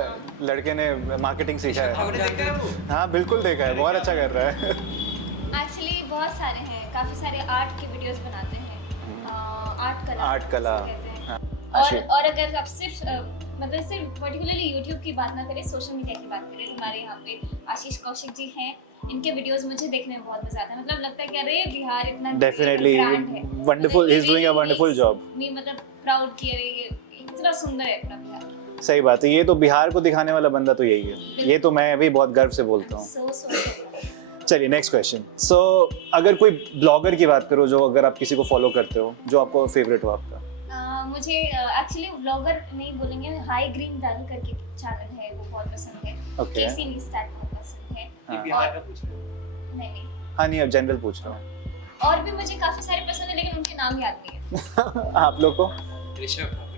लड़के ने मार्केटिंग सीखा है। आपने देखा है वो? हाँ बिल्कुल देखा है, बहुत अच्छा कर रहा है। एक्चुअली बहुत सारे हैं, काफ़ी सारे आर्ट के वीडियोस बनाते हैं। आर्ट कला हाँ, कहते हैं। अच्छी। और अगर आप सिर्फ मतलब सिर्फ पर्टिकुलरली यूट्यूब की बात ना करें, सोशल मीडिया की बात करें, तो हमारे यहाँ पे आशीष कौशिक जी हैं। इनके वीडियोस मुझे देखने में बहुत मजा आता है। मतलब लगता है कि अरे बिहार इतना Definitely, ब्रांड है, wonderful, मतलब he's doing a wonderful job. me मतलब प्राउड किए ये इतना सुंदर है अपना बिहार। सही बात है। ये तो बिहार को दिखाने वाला बंदा तो यही है। ये तो मैं भी बहुत गर्व से बोलता हूँ। सो चलिए नेक्स्ट क्वेश्चन। सो अगर कोई ब्लॉगर की बात करो, जो अगर आप किसी को फॉलो करते हो, जो आपको फेवरेट हो आपका? मुझे एक्चुअली व्लॉगर नहीं बोलेंगे, हाई ग्रीन दारू करके चैनल है, वो बहुत पसंद है। Okay. केसी नीस्टैट बहुत पसंद है। ये बिहार का पूछ रहे हो? नहीं हाँ नहीं, अब जनरल पूछ रहा हूँ। और भी मुझे काफी सारे पसंद है लेकिन उनके नाम याद नहीं है। आप लोग को? ऋषभ ठाकुर।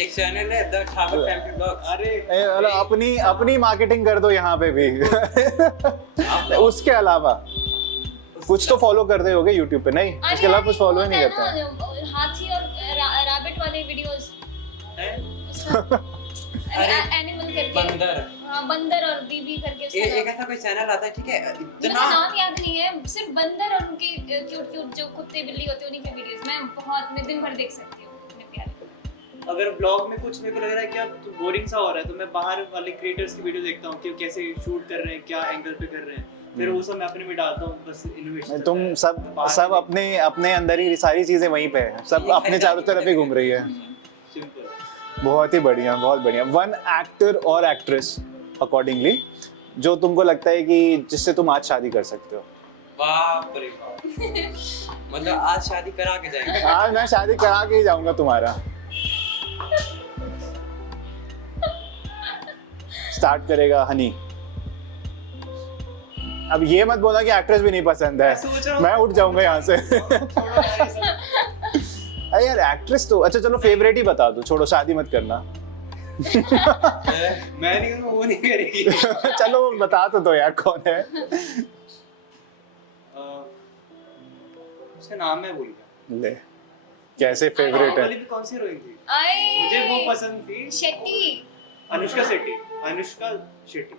एक चैनल है द ठाकुर फैमिली ब्लॉग्स। अरे अपनी मार्केटिंग कर दो यहाँ पे भी। उसके अलावा कुछ तो फॉलो करते होगे यूट्यूब पे? नहीं, इसके अलावा कुछ फॉलो ही नहीं करते? हाथी और रैबिट वाले वीडियोस है? एनिमल करके। बंदर। हाँ बंदर और दीदी करके उसका एक नाम। ऐसा कोई चैनल आता है, ठीक है, मुझे इतना नाम याद नहीं है, सिर्फ बंदर और उनके क्यूट क्यूट जो कुत्ते बिल्ली होते हैं उन्हीं के वीडियोस मैं दिन भर देख सकती हूँ, इतने प्यारे। अगर ब्लॉग में कुछ मेरे को लग रहा है कि अब बोरिंग सा हो रहा है तो मैं बाहर वाले क्रिएटर्स की वीडियो देखता हूँ कि वो कैसे शूट कर रहे हैं, क्या एंगल पे कर रहे हैं, फिर वो सब मैं अपने में डालता हूँ, बस इनोवेशन। तुम सब अपने अंदर ही सारी चीजें वहीं पे है, सब अपने चारों तरफ ही घूम रही है। सिंपल। बहुत ही बढ़िया, बहुत बढ़िया। वन एक्टर और एक्ट्रेस अकॉर्डिंगली जो तुमको लगता है कि जिससे तुम आज शादी कर सकते हो। बाप रे बाप, मतलब आज शादी करा के जाएंगे। आज मैं शादी करा के ही जाऊंगा तुम्हारा। स्टार्ट करेगा हनी। अब ये मत बोलना कि एक्ट्रेस भी नहीं पसंद मैं सोच रहा है, हूँ- मैं उठ जाऊंगा यहाँ से। अरे यार एक्ट्रेस तो अच्छा, चलो फेवरेट ही बता दो, छोड़ो शादी मत करना। मैं नहीं हूँ, वो नहीं करेगी। चलो बता तो दो यार कौन है। उसका नाम मैं भूल गया। ले कैसे फेवरेट है। बाहुबली भी कौन सी हीरोइन थी? आए मुझे वो पसंद थी, शेट्टी। अनुष्का शेट्टी। अनुष्का शेट्टी।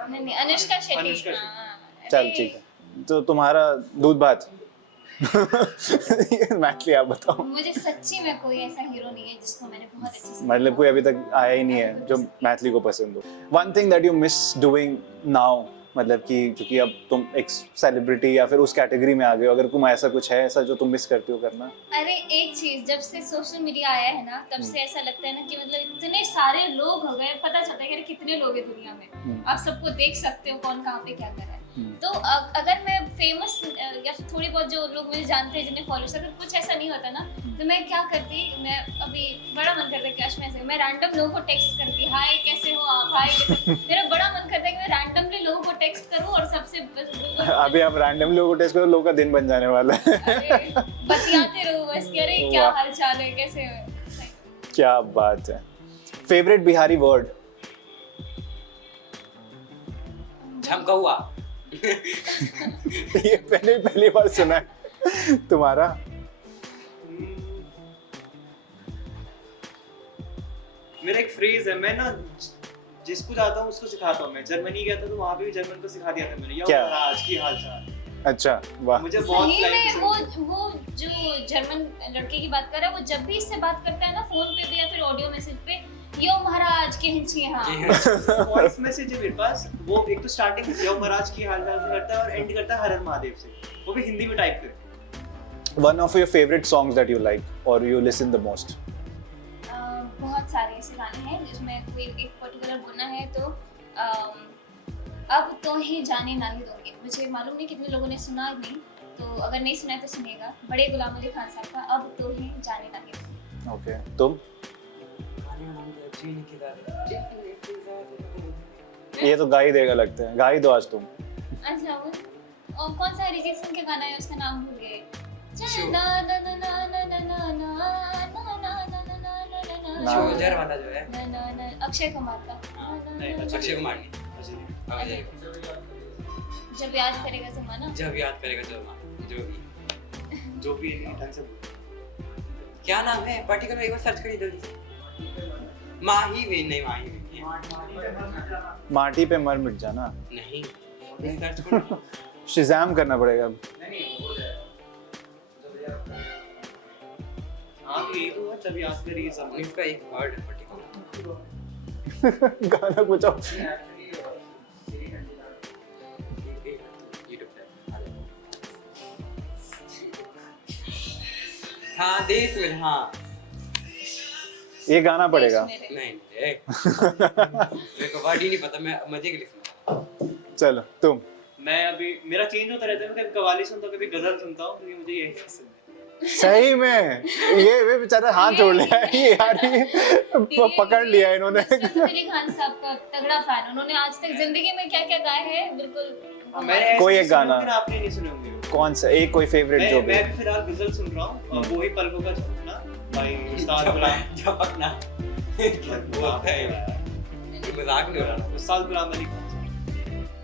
नहीं अनुष्का शेट्टी। अनुष्का शेट्टी। हाँ, चल अरे, ठीक है, तो तुम्हारा दूध भात। मैथली आप बताओ। मुझे सच्ची में कोई ऐसा हीरो नहीं है जिसको मैंने बहुत अच्छे से मतलब कोई अभी तक आया ही नहीं है जो मैथली को पसंद हो। One thing that you miss doing now, मतलब कि क्योंकि अब तुम एक सेलिब्रिटी या फिर उस कैटेगरी में आ गए हो, अगर तुम ऐसा कुछ है ऐसा जो तुम मिस करती हो करना। अरे एक चीज, जब से सोशल मीडिया आया है ना तब से ऐसा लगता है ना कि मतलब इतने सारे लोग हो गए, पता चलता है कि अरे कितने लोग हैं दुनिया में, आप सबको देख सकते हो कौन कहाँ पे क्या कर रहा है। तो अगर मैं फेमस या फिर थोड़ी बहुत जो लोग मुझे जानते हैं जिन्हें फॉलो, अगर कुछ ऐसा नहीं होता ना तो मैं क्या करती, मैं अभी बड़ा मन करता है काश मैं रैंडम लोगों को टेक्स्ट करती, हाय कैसे हो आप, हाय कैसे। मेरा बड़ा मन करता है कि मैं रैंडमली लोगों को टेक्स्ट करूं और सबसे अभी आप रैंडम लोगों को टेस्ट करो, लोगों का दिन बन जाने वाला है। अरे, बतियाते रहो बस कि अरे क्या हाल चाल है, कैसे हो। क्या बात है। Favourite Bihari word. झमकौआ। ये पहली बार सुना है। तुम्हारा? मेरा एक फ्रेज है, मैं ना जिसको जाता हूँ उसको सिखाता हूँ। मैं जर्मनी गया था तो वहाँ पे भी जर्मन को सिखा दिया था मैंने, या क्या? आज की हाल चाल। अच्छा वाह। मुझे बहुत सही लाइक में वो जो जर्मन लड़के की बात कर रहा है, वो जब भी इससे बात करता है ना फोन पे भी या फिर ऑडियो मैसेज पे, यो महाराज के हिंची हाँ वॉइस मैसेज है मेरे पास। वो एक तो स्टार्टिंग यो महाराज की हाल चाल से करता है और एंड करता है हर हर महादेव से, वो भी हिंदी में टाइप करके। One of your favorite songs that you like or you listen the most? बहुत सारे ऐसे गाने हैं जिसमें कोई एक पर्टिकुलर बोलना है तो अब तो ही जाने ना ही दोगे। मुझे मालूम नहीं कितने लोगों ने सुना नहीं, तो अगर नहीं सुना है तो सुनिएगा। बड़े गुलाम अली खान साहब का अब तो ही जाने ना ही दोगे। Okay. तुम? ये तो गा ही देगा लगता है, गा ही दो आज तुम। अच्छा वो और कौन सा अरिजीत सिंह का गाना है, उसका नाम भूल गए। शोल्डर वाला जो है, अक्षय कुमार का। अक्षय कुमार की। अब जाएगा। जब याद करेगा जमाना। जब याद करेगा जब जो भी है ढंग से क्या नाम है पर्टिकुलर, एक बार सर्च करिए जल्दी से। माही वे नहीं, माही वे माटी पे मर मिट जाना। नहीं, सर्च करो। शिज़ाम करना पड़ेगा अब। हाँ यही तो है, जब याद करिए सब। इसका एक वर्ड है पर्टिकुलर। गाना पूछो। हाँ देश में, हाँ ये गाना पड़ेगा। नहीं मेरे को वर्ड ही नहीं पता, मैं मजे के लिए सुना। चलो तुम। मैं अभी मेरा चेंज होता रहता है, मैं कभी कव्वाली सुनता हूँ, कभी गजल सुनता हूँ, क्योंकि मुझे यही पसंद है। सही में ये बेचारा हाथ जोड़ लिया है ये यार, ये पकड़ लिया है इन्होंने। नुसरत अली खान साहब का तगड़ा फैन। उन्होंने आज तक जिंदगी में क्या क्या गाए हैं बिल्कुल। मैंने ऐसे कोई एक सुने गाना। लेकिन आपने नहीं सुने होंगे। कौन सा एक कोई फेवरेट जो भी? मैं भी फिलहाल गजल सुन रहा हूँ, वो ही पलकों का झपकना भाई उस्ताद गुलाम। झपकना वो है, मजाक नहीं हो रहा। उस्ताद गुलाम अली खान।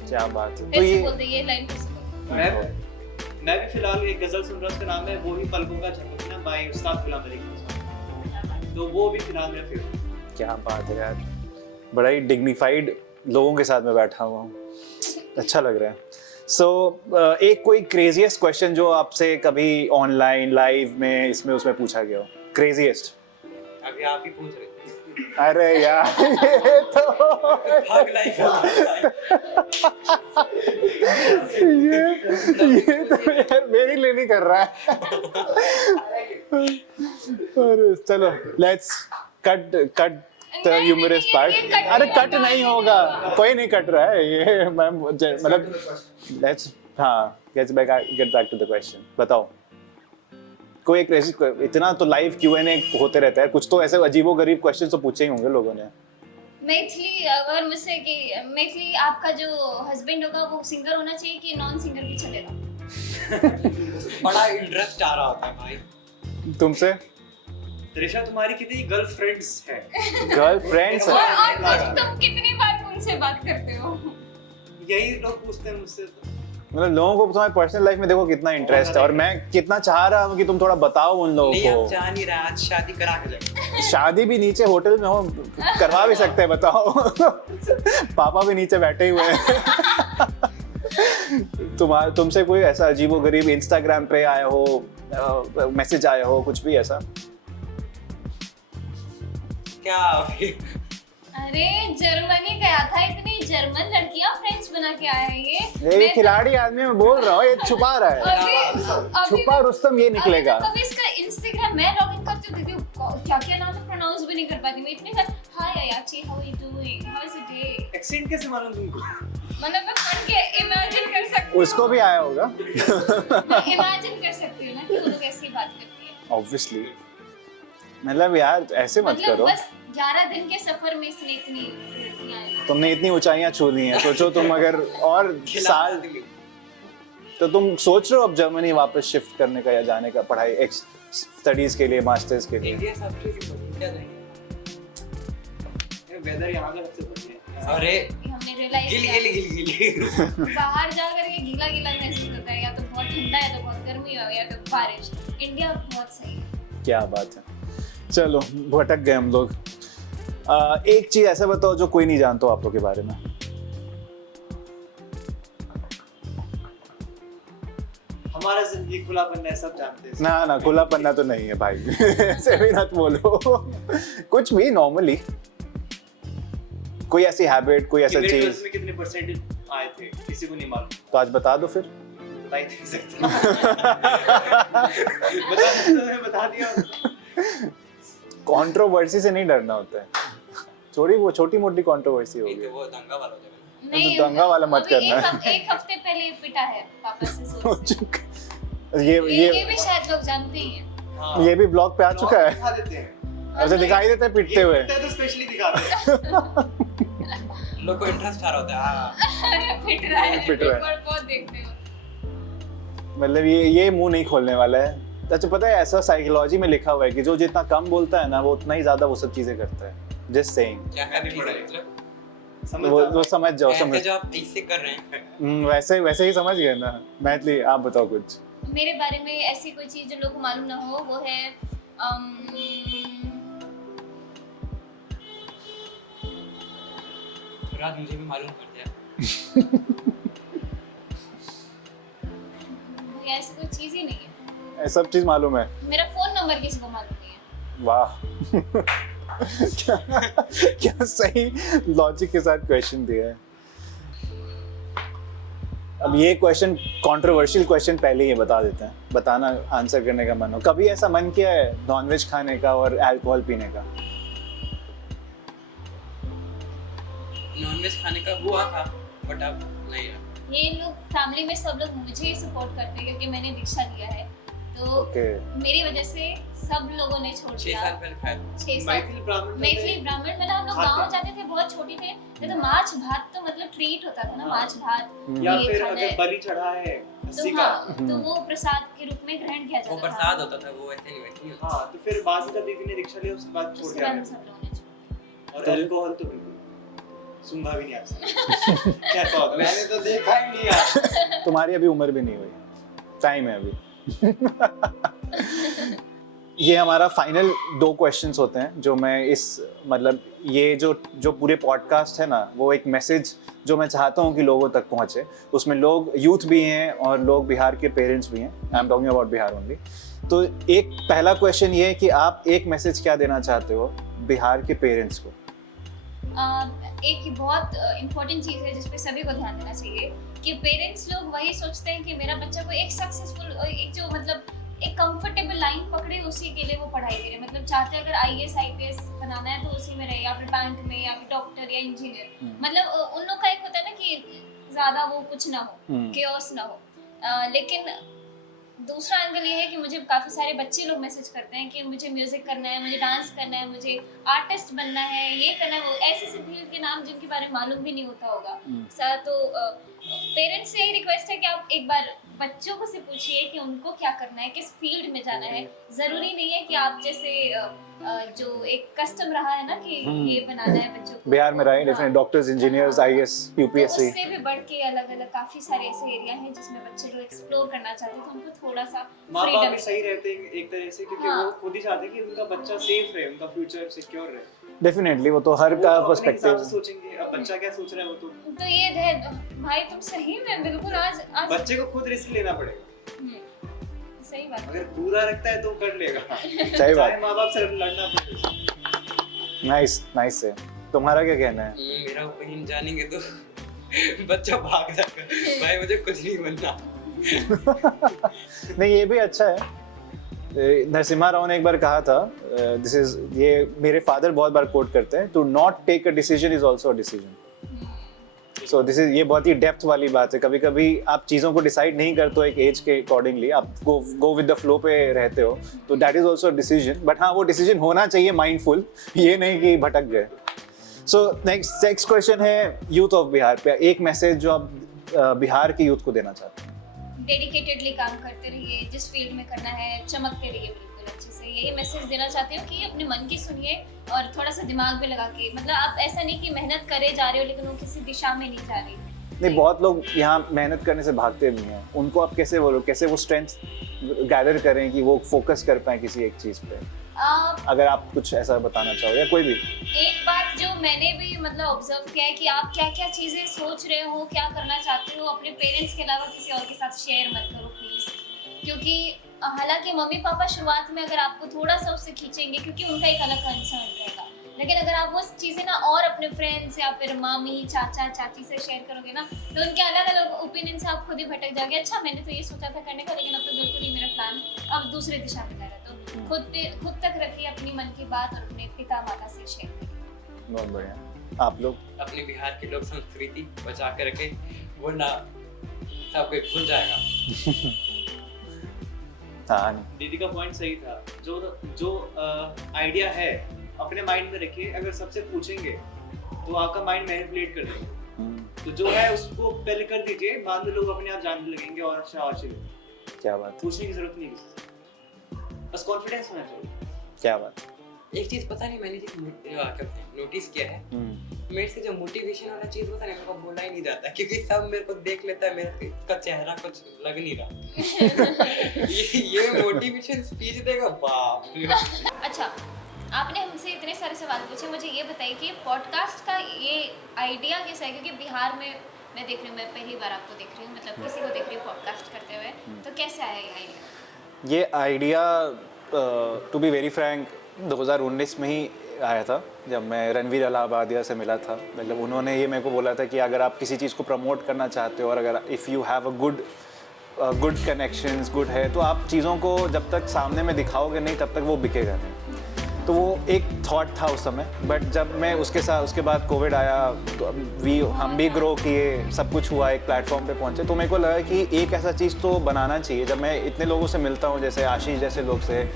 क्या बात है। तो फिर से ये बोल दे ये लाइन फिर से बोल। मैं भी फिलहाल एक गजल सुन रहा हूँ, उसका नाम है वो ही पलकों का झपकना बाय उस्ताद गुलाम अली खान। तो वो भी फिलहाल मेरा फेवरेट। क्या बात है यार। बड़ा ही डिग्निफाइड लोगों के साथ में बैठा हुआ हूँ, अच्छा लग रहा है। सो एक कोई क्रेजीएस्ट क्वेश्चन जो आपसे कभी ऑनलाइन लाइव में इसमें उसमें पूछा गया हो, क्रेजीएस्ट? अभी आप ही पूछ रहे थे। अरे यार ये तो भाग लाइफ ये तो यार मेरी लेनी कर रहा है। अरे चलो let's cut the humorous part. अरे कट नहीं होगा, कोई नहीं कट रहा है ये मैम, मतलब let's get back to the question. बताओ कोई एक ऐसी, इतना तो लाइव Q&A होते रहता है, कुछ तो ऐसे अजीबोगरीब क्वेश्चन तो पूछे ही होंगे लोगों ने। मैथिली, अगर मुझसे कि मैथिली आपका जो हस्बैंड होगा वो सिंगर होना चाहिए कि नॉन सिंगर भी चलेगा? बड़ा इंटरेस्ट आ रहा होता है भाई। तुमसे त्रिशा तुम्हारी कितनी गर्लफ्रेंड्स है? गर्लफ्रेंड्स और तुम कितनी बार उनसे बात करते हो? यही लोग पूछते हैं मुझसे। मतलब लोगों को तुम्हारी पर्सनल लाइफ में देखो कितना इंटरेस्ट है, और मैं कितना चाह रहा हूँ कि तुम थोड़ा बताओ उन लोगों नहीं, आप को। चाह नहीं रहे, आज शादी करा के जाएंगे। शादी भी नीचे होटल में हो, करवा भी सकते हैं, बताओ। पापा भी नीचे बैठे हुए हैं। तुमसे कोई ऐसा अजीबोगरीब इंस्टाग्राम पे आया हो, मैसेज आया हो, कुछ भी ऐसा? क्या अरे जर्मनी गया था, इतनी जर्मन लड़कियां फ्रेंड्स बना के आया है ये। ये खिलाड़ी आदमी मैं बोल रहा हूँ, ये छुपा रहा है। अभी छुपा रुस्तम ये निकलेगा। कभी इसका इंस्टाग्राम मैं लॉगिन करती हूँ, देखती हूँ क्या नाम है, प्रोनाउंस भी नहीं कर पाती मैं। इतने hi Ayachi, how are you doing, how is your day? Accent कैसे मालूम तुमको? मतलब मैं पढ़ के इमेजिन कर सकती हूँ। उसको भी आया होगा। इमेजिन कर सकती हूँ ना कि वो लोग ऐसी बात करती है। ऑब्वियसली, मतलब यार ऐसे मत मतलब करो। बस 11 दिन के सफर में इसने इतनी लड़कियां आई। तुमने इतनी ऊंचाइयां छू दी हैं, सोचो तुम अगर और साल, तो तुम सोच रहे हो अब जर्मनी वापस शिफ्ट करने का या जाने का, पढ़ाई स्टडीज के लिए, मास्टर्स के लिए? इंडिया सबसे बढ़िया जाएंगे। वेदर यहाँ का सबसे बढ़िया है। अरे हमने रियलाइज गिल किया गिल गिल गिल बाहर जा करके गीला गीला महसूस होता है, या तो बहुत ठंडा है तो बहुत गर्मी हो, या फिर बारिश। इंडिया बहुत सही है। क्या बात है। चलो भटक गए हम लोग। एक चीज ऐसा बताओ जो कोई नहीं जानता आप लोग के बारे में। हमारा जिंदगी खुला पन्ना है, सब जानते हैं। ना खुला पन्ना तो नहीं है भाई। ऐसे भी मत बोलो। कुछ भी नॉर्मली कोई ऐसी हैबिट, कोई ऐसा मेरे चीज। 12th में कितने परसेंटेज आए थे किसी को नहीं मालूम। तो आज बता दो फिर। बता ही नहीं सकता। बता दिया। कंट्रोवर्सी से नहीं डरना होता है, छोटी मोटी कंट्रोवर्सी नहीं होगी। तो वो दंगा वाला हो जाएगा। नहीं, तो दंगा वाला मत अभी करना। एक हफ्ते पहले पिटा है पापा से सोच। ये ये भी शायद लोग जानते ही हैं। हाँ। ये भी ब्लॉग पे आ चुका है। दिखा देते हैं। अच्छा दिखाई देता है पिटते हुए। ये तो स्पेशली दिखाते हैं। लोग को इंटरेस्ट आ रहा होता है। हाँ। पिट रहा है, पिट रहा है। ऊपर बहुत देखते हो। मतलब ये मुंह नहीं खोलने वाला है। अच्छा पता है ऐसा साइकोलॉजी में लिखा हुआ है कि जो जितना कम बोलता है ना वो उतना ही ज्यादा वो सब चीजें करता है। Just saying. क्या करना पड़ा मतलब? वो समझ जाओ, ऐसे समझ। जो आप ऐसे कर रहे हैं। वैसे ही समझ गए ना। मैथिली आप बताओ कुछ। मेरे बारे में ऐसी कोई चीज जो लोगों को मालूम ना हो वो है रात मुझे भी मालूम पड़ जाए। ऐसी कोई चीज ही नहीं है। सब चीज मालूम है। मेरा फोन नंबर किसी को मालूम नहीं है। वाह। क्या सही लॉजिक के साथ क्वेश्चन दिया है। अब ये क्वेश्चन कंट्रोवर्शियल क्वेश्चन पहले ही बता देते हैं, बताना आंसर करने का मन हो। कभी ऐसा मन किया है नॉनवेज खाने का और अल्कोहल पीने का? नॉनवेज खाने का हुआ था बट अब नहीं है। ये लोग फैमिली में सब लोग मुझे ही सपोर्ट करते हैं क्योंकि मैंने दीक्षा लिया है, तो मेरी वजह से सब लोगों ने छोड़ 6 दिया। साल पहले खाया था। 6 साल मैथिली ब्राह्मण मैथिली ब्राह्मण मतलब हम लोग गाँव जाते थे, बहुत छोटे थे तो माछ भात तो मतलब ट्रीट होता था ना, माछ भात या ये फिर खाना अगर है। बलि चढ़ा है तो हाँ, तो वो प्रसाद के रूप में ग्रहण किया वो जाता था। प्रसाद होता था, वो ऐसे नहीं वैसे नहीं होता। हाँ, तो फिर बाद में जब दीदी ने दीक्षा लिया उसके बाद छोड़ उसके दिया बाद हम सब लोगों ने छोड़ और अल्कोहल तो बिल्कुल सुंगा भी नहीं आपसे। क्या तो मैंने तो देखा ही नहीं यार। तुम्हारी अभी उम्र भी नहीं हुई, टाइम है अभी। ये हमारा फाइनल 2 क्वेश्चंस होते हैं जो मैं इस मतलब ये जो पूरे पॉडकास्ट है ना, वो एक मैसेज जो मैं चाहता हूँ कि लोगों तक पहुँचे। उसमें लोग यूथ भी हैं और लोग बिहार के पेरेंट्स भी हैं। आई am talking about Bihar only. तो एक पहला क्वेश्चन ये है कि आप एक मैसेज क्या देना चाहते हो बिहार के पेरेंट्स को? एक बहुत इम्पोर्टेंट चीज़ है जिस पे सभी को ध्यान देना चाहिए कि पेरेंट्स लोग वही सोचते हैं कि मेरा बच्चा को एक सक्सेसफुल, एक जो मतलब एक कंफर्टेबल लाइन पकड़े उसी के लिए वो पढ़ाई करे। मतलब चाहते हैं अगर IAS IPS बनाना है तो उसी में रहे, या फिर बैंक में, या फिर डॉक्टर या इंजीनियर। मतलब उन लोग का एक होता है ना कि ज़्यादा वो कुछ ना हो, केओस ना हो। लेकिन दूसरा एंगल ये है कि मुझे काफ़ी सारे बच्चे लोग मैसेज करते हैं कि मुझे म्यूज़िक करना है, मुझे डांस करना है, मुझे आर्टिस्ट बनना है, ये करना है, वो ऐसे फील्ड के नाम जिनके बारे में मालूम भी नहीं होता होगा। तो पेरेंट्स से यही रिक्वेस्ट है कि आप एक बार बच्चों को से पूछिए कि उनको क्या करना है, किस फील्ड में जाना है। ज़रूरी नहीं है कि आप जैसे जो एक कस्टम रहा है ना कि ये बनाना है बच्चों को, बिहार में रहे definitely doctors, engineers, IAS, UPSC। तो उससे भी बढ़ के अलग अलग काफ़ी सारे ऐसे एरिया हैं जिसमें बच्चे लोग एक्सप्लोर करना चाहते हैं, तो उनको थोड़ा सा माँ बाप फ्रीडम भी सही रहते हैं एक तरह से, क्योंकि वो खुद ही चाहते हैं कि उनका बच्चा सेफ रहे, उनका फ्यूचर सिक्योर रहे। डेफिनेटली वो तो हर का वो अपने हिसाब पर्सपेक्टिव से सोचेंगे, अब बच्चा क्या सोच रहा है वो तो ये है भाई, तुम सही में बिल्कुल आज बच्चे को खुद रिस्क लेना पड़ेगा। सही बात। अगर पूरा रखता है तो कर लेगा, सही बात। चाहे माँ बाप से लड़ना पड़े। नाइस है। तुम्हारा क्या कहना है? मेरा ओपिनियन जानेंगे तो बच्चा भाग जाएगा, भाई मुझे कुछ नहीं बनना। नहीं, ये भी अच्छा है। नरसिम्हा राव ने एक बार कहा था, ये मेरे फादर बहुत बार कोट करते हैं, to not take a decision is also a decision. So ये बहुत ही डेप्थ वाली बात है। कभी कभी आप चीज़ों को डिसाइड नहीं करते हो एक एज के अकॉर्डिंगली, आप गो विद द फ्लो पे रहते हो, तो that is also decision. But हाँ, वो डिसीजन होना चाहिए माइंडफुल, ये नहीं कि भटक गए। सो नेक्स्ट क्वेश्चन है यूथ ऑफ बिहार पे। एक मैसेज जो आप बिहार के यूथ को देना चाहते हैं? डेडिकेटेडली काम करते रहिए, जिस फील्ड में करना है चमकते रहिए बिल्कुल अच्छे से। यही मैसेज देना चाहती हूँ कि अपने मन की सुनिए और थोड़ा सा दिमाग भी लगा के, मतलब आप ऐसा नहीं कि मेहनत करे जा रहे हो लेकिन वो किसी दिशा में नहीं जा रही। नहीं, बहुत लोग यहाँ मेहनत करने से भागते भी हैं, उनको आप कैसे बोलो, कैसे वो स्ट्रेंथ गैदर करें कि वो फोकस कर पाए किसी एक चीज़ पे? अगर आप कुछ ऐसा बताना चाहो या कोई भी। एक बात जो मैंने भी मतलब ऑब्जर्व किया है कि आप क्या क्या चीज़ें सोच रहे हो, क्या करना चाहते हो, अपने पेरेंट्स के अलावा किसी और के साथ शेयर मत करो प्लीज़। क्योंकि हालांकि मम्मी पापा शुरुआत में अगर आपको थोड़ा सा उससे खींचेंगे क्योंकि उनका एक अलग कंसर्न रहेगा, लेकिन अगर आप वो चीज़ें ना और अपने फ्रेंड्स या फिर मामी चाचा चाची से शेयर करोगे ना, तो उनके अलग अलग ओपिनियन से आप खुद ही भटक जाओगे। अच्छा, मैंने तो ये सोचा था करने का, लेकिन अब तो बिल्कुल ही मेरा प्लान अब दूसरे दिशा में जा रहा है। तो खुद तक रखिए अपनी मन की बात और अपने पिता माता से शेयर करिए। बहुत बढ़िया। आप लोग? अपने बिहार के लोग संस्कृति बचा के रखे, वरना सब कोई भूल जाएगा। हाँ, दीदी का पॉइंट सही था। जो आइडिया है अपने माइंड में रखिए, अगर सबसे पूछेंगे तो आपका माइंड मैनिपुलेट कर देगा। तो जो है उसको पहले कर दीजिए, बाद में लोग अपने आप जानने लगेंगे और शाबाशी। क्या बात, पूछने की जरूरत नहीं किसी से, बस कॉन्फिडेंस होना चाहिए। क्या बात। एक चीज पता नहीं मैंने नोटिस किया है, मेरे से जो मोटिवेशन वाला चीज होता है मेरे को बोला ही नहीं जाता, क्योंकि सब मेरे को देख लेता है, मेरे का चेहरा कुछ लग नहीं रहा। ये मोटिवेशन स्पीच देगा, बाप रे। अच्छा, आपने हमसे इतने सारे सवाल पूछे, मुझे ये बताइए कि पॉडकास्ट का ये आइडिया कैसा है? क्योंकि बिहार में मैं देख रही हूँ, मैं पहली बार आपको देख रही हूँ, मतलब किसी को देख रही हूँ पॉडकास्ट करते हुए, तो कैसे आया ये आइडिया? ये idea to be very frank 2019 में ही आया था, जब मैं रणवीर अलाहाबादिया से मिला था। मतलब उन्होंने ये मेरे को बोला था कि अगर आप किसी चीज़ को प्रमोट करना चाहते हो और अगर if you have a good connections, good है, तो आप चीज़ों को जब तक सामने में दिखाओगे नहीं तब तक वो बिकेगा नहीं। तो वो एक थॉट था उस समय। बट जब मैं उसके बाद कोविड आया, तो हम भी ग्रो किए, सब कुछ हुआ, एक प्लेटफॉर्म पे पहुंचे, तो मेरे को लगा कि एक ऐसा चीज़ तो बनाना चाहिए। जब मैं इतने लोगों से मिलता हूँ, जैसे आशीष जैसे लोग से,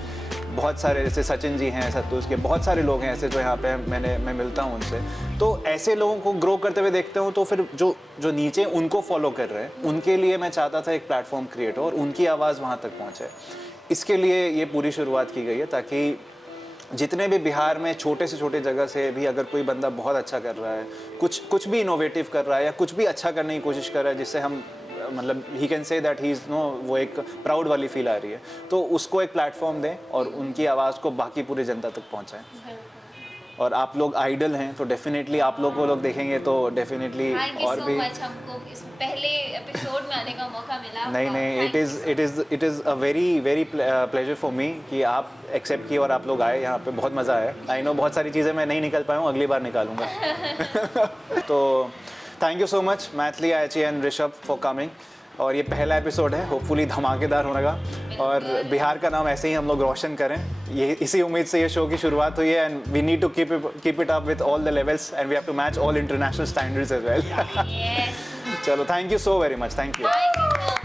बहुत सारे जैसे सचिन जी हैं, सत्तूस के बहुत सारे लोग हैं ऐसे जो यहाँ पे मैं मिलता हूँ उनसे, तो ऐसे लोगों को ग्रो करते हुए देखते हूँ, तो फिर जो नीचे उनको फॉलो कर रहे हैं उनके लिए मैं चाहता था एक प्लेटफॉर्म क्रिएट हो और उनकी आवाज़ वहाँ तक पहुँचे। इसके लिए ये पूरी शुरुआत की गई है, ताकि जितने भी बिहार में छोटे से छोटे जगह से भी अगर कोई बंदा बहुत अच्छा कर रहा है, कुछ भी इनोवेटिव कर रहा है या कुछ भी अच्छा करने की कोशिश कर रहा है जिससे हम मतलब he can say that he is no, वो एक प्राउड वाली फील आ रही है, तो उसको एक प्लेटफॉर्म दें और उनकी आवाज़ को बाकी पूरी जनता तक पहुँचाएँ। और आप लोग आइडल हैं तो डेफिनेटली आप लोग को लोग देखेंगे तो डेफिनेटली थैंक यू और सो भी मच, हमको इस पहले एपिसोड में आने का मौका मिला। नहीं, it is a very pleasure for me कि आप एक्सेप्ट किए और आप लोग आए यहाँ पे, बहुत मज़ा आया। आई नो बहुत सारी चीज़ें मैं नहीं निकल पाया हूँ, अगली बार निकालूंगा। तो thank you so much Maithili, आयची एंड ऋषभ फॉर कमिंग। और ये पहला एपिसोड है, होपफुली धमाकेदार होगा और बिहार का नाम ऐसे ही हम लोग रोशन करें, ये इसी उम्मीद से ये शो की शुरुआत हुई है। And we need to keep it up with all the levels and we have to match all international standards as well. Yes. चलो, thank you so very much, thank you. Thank you so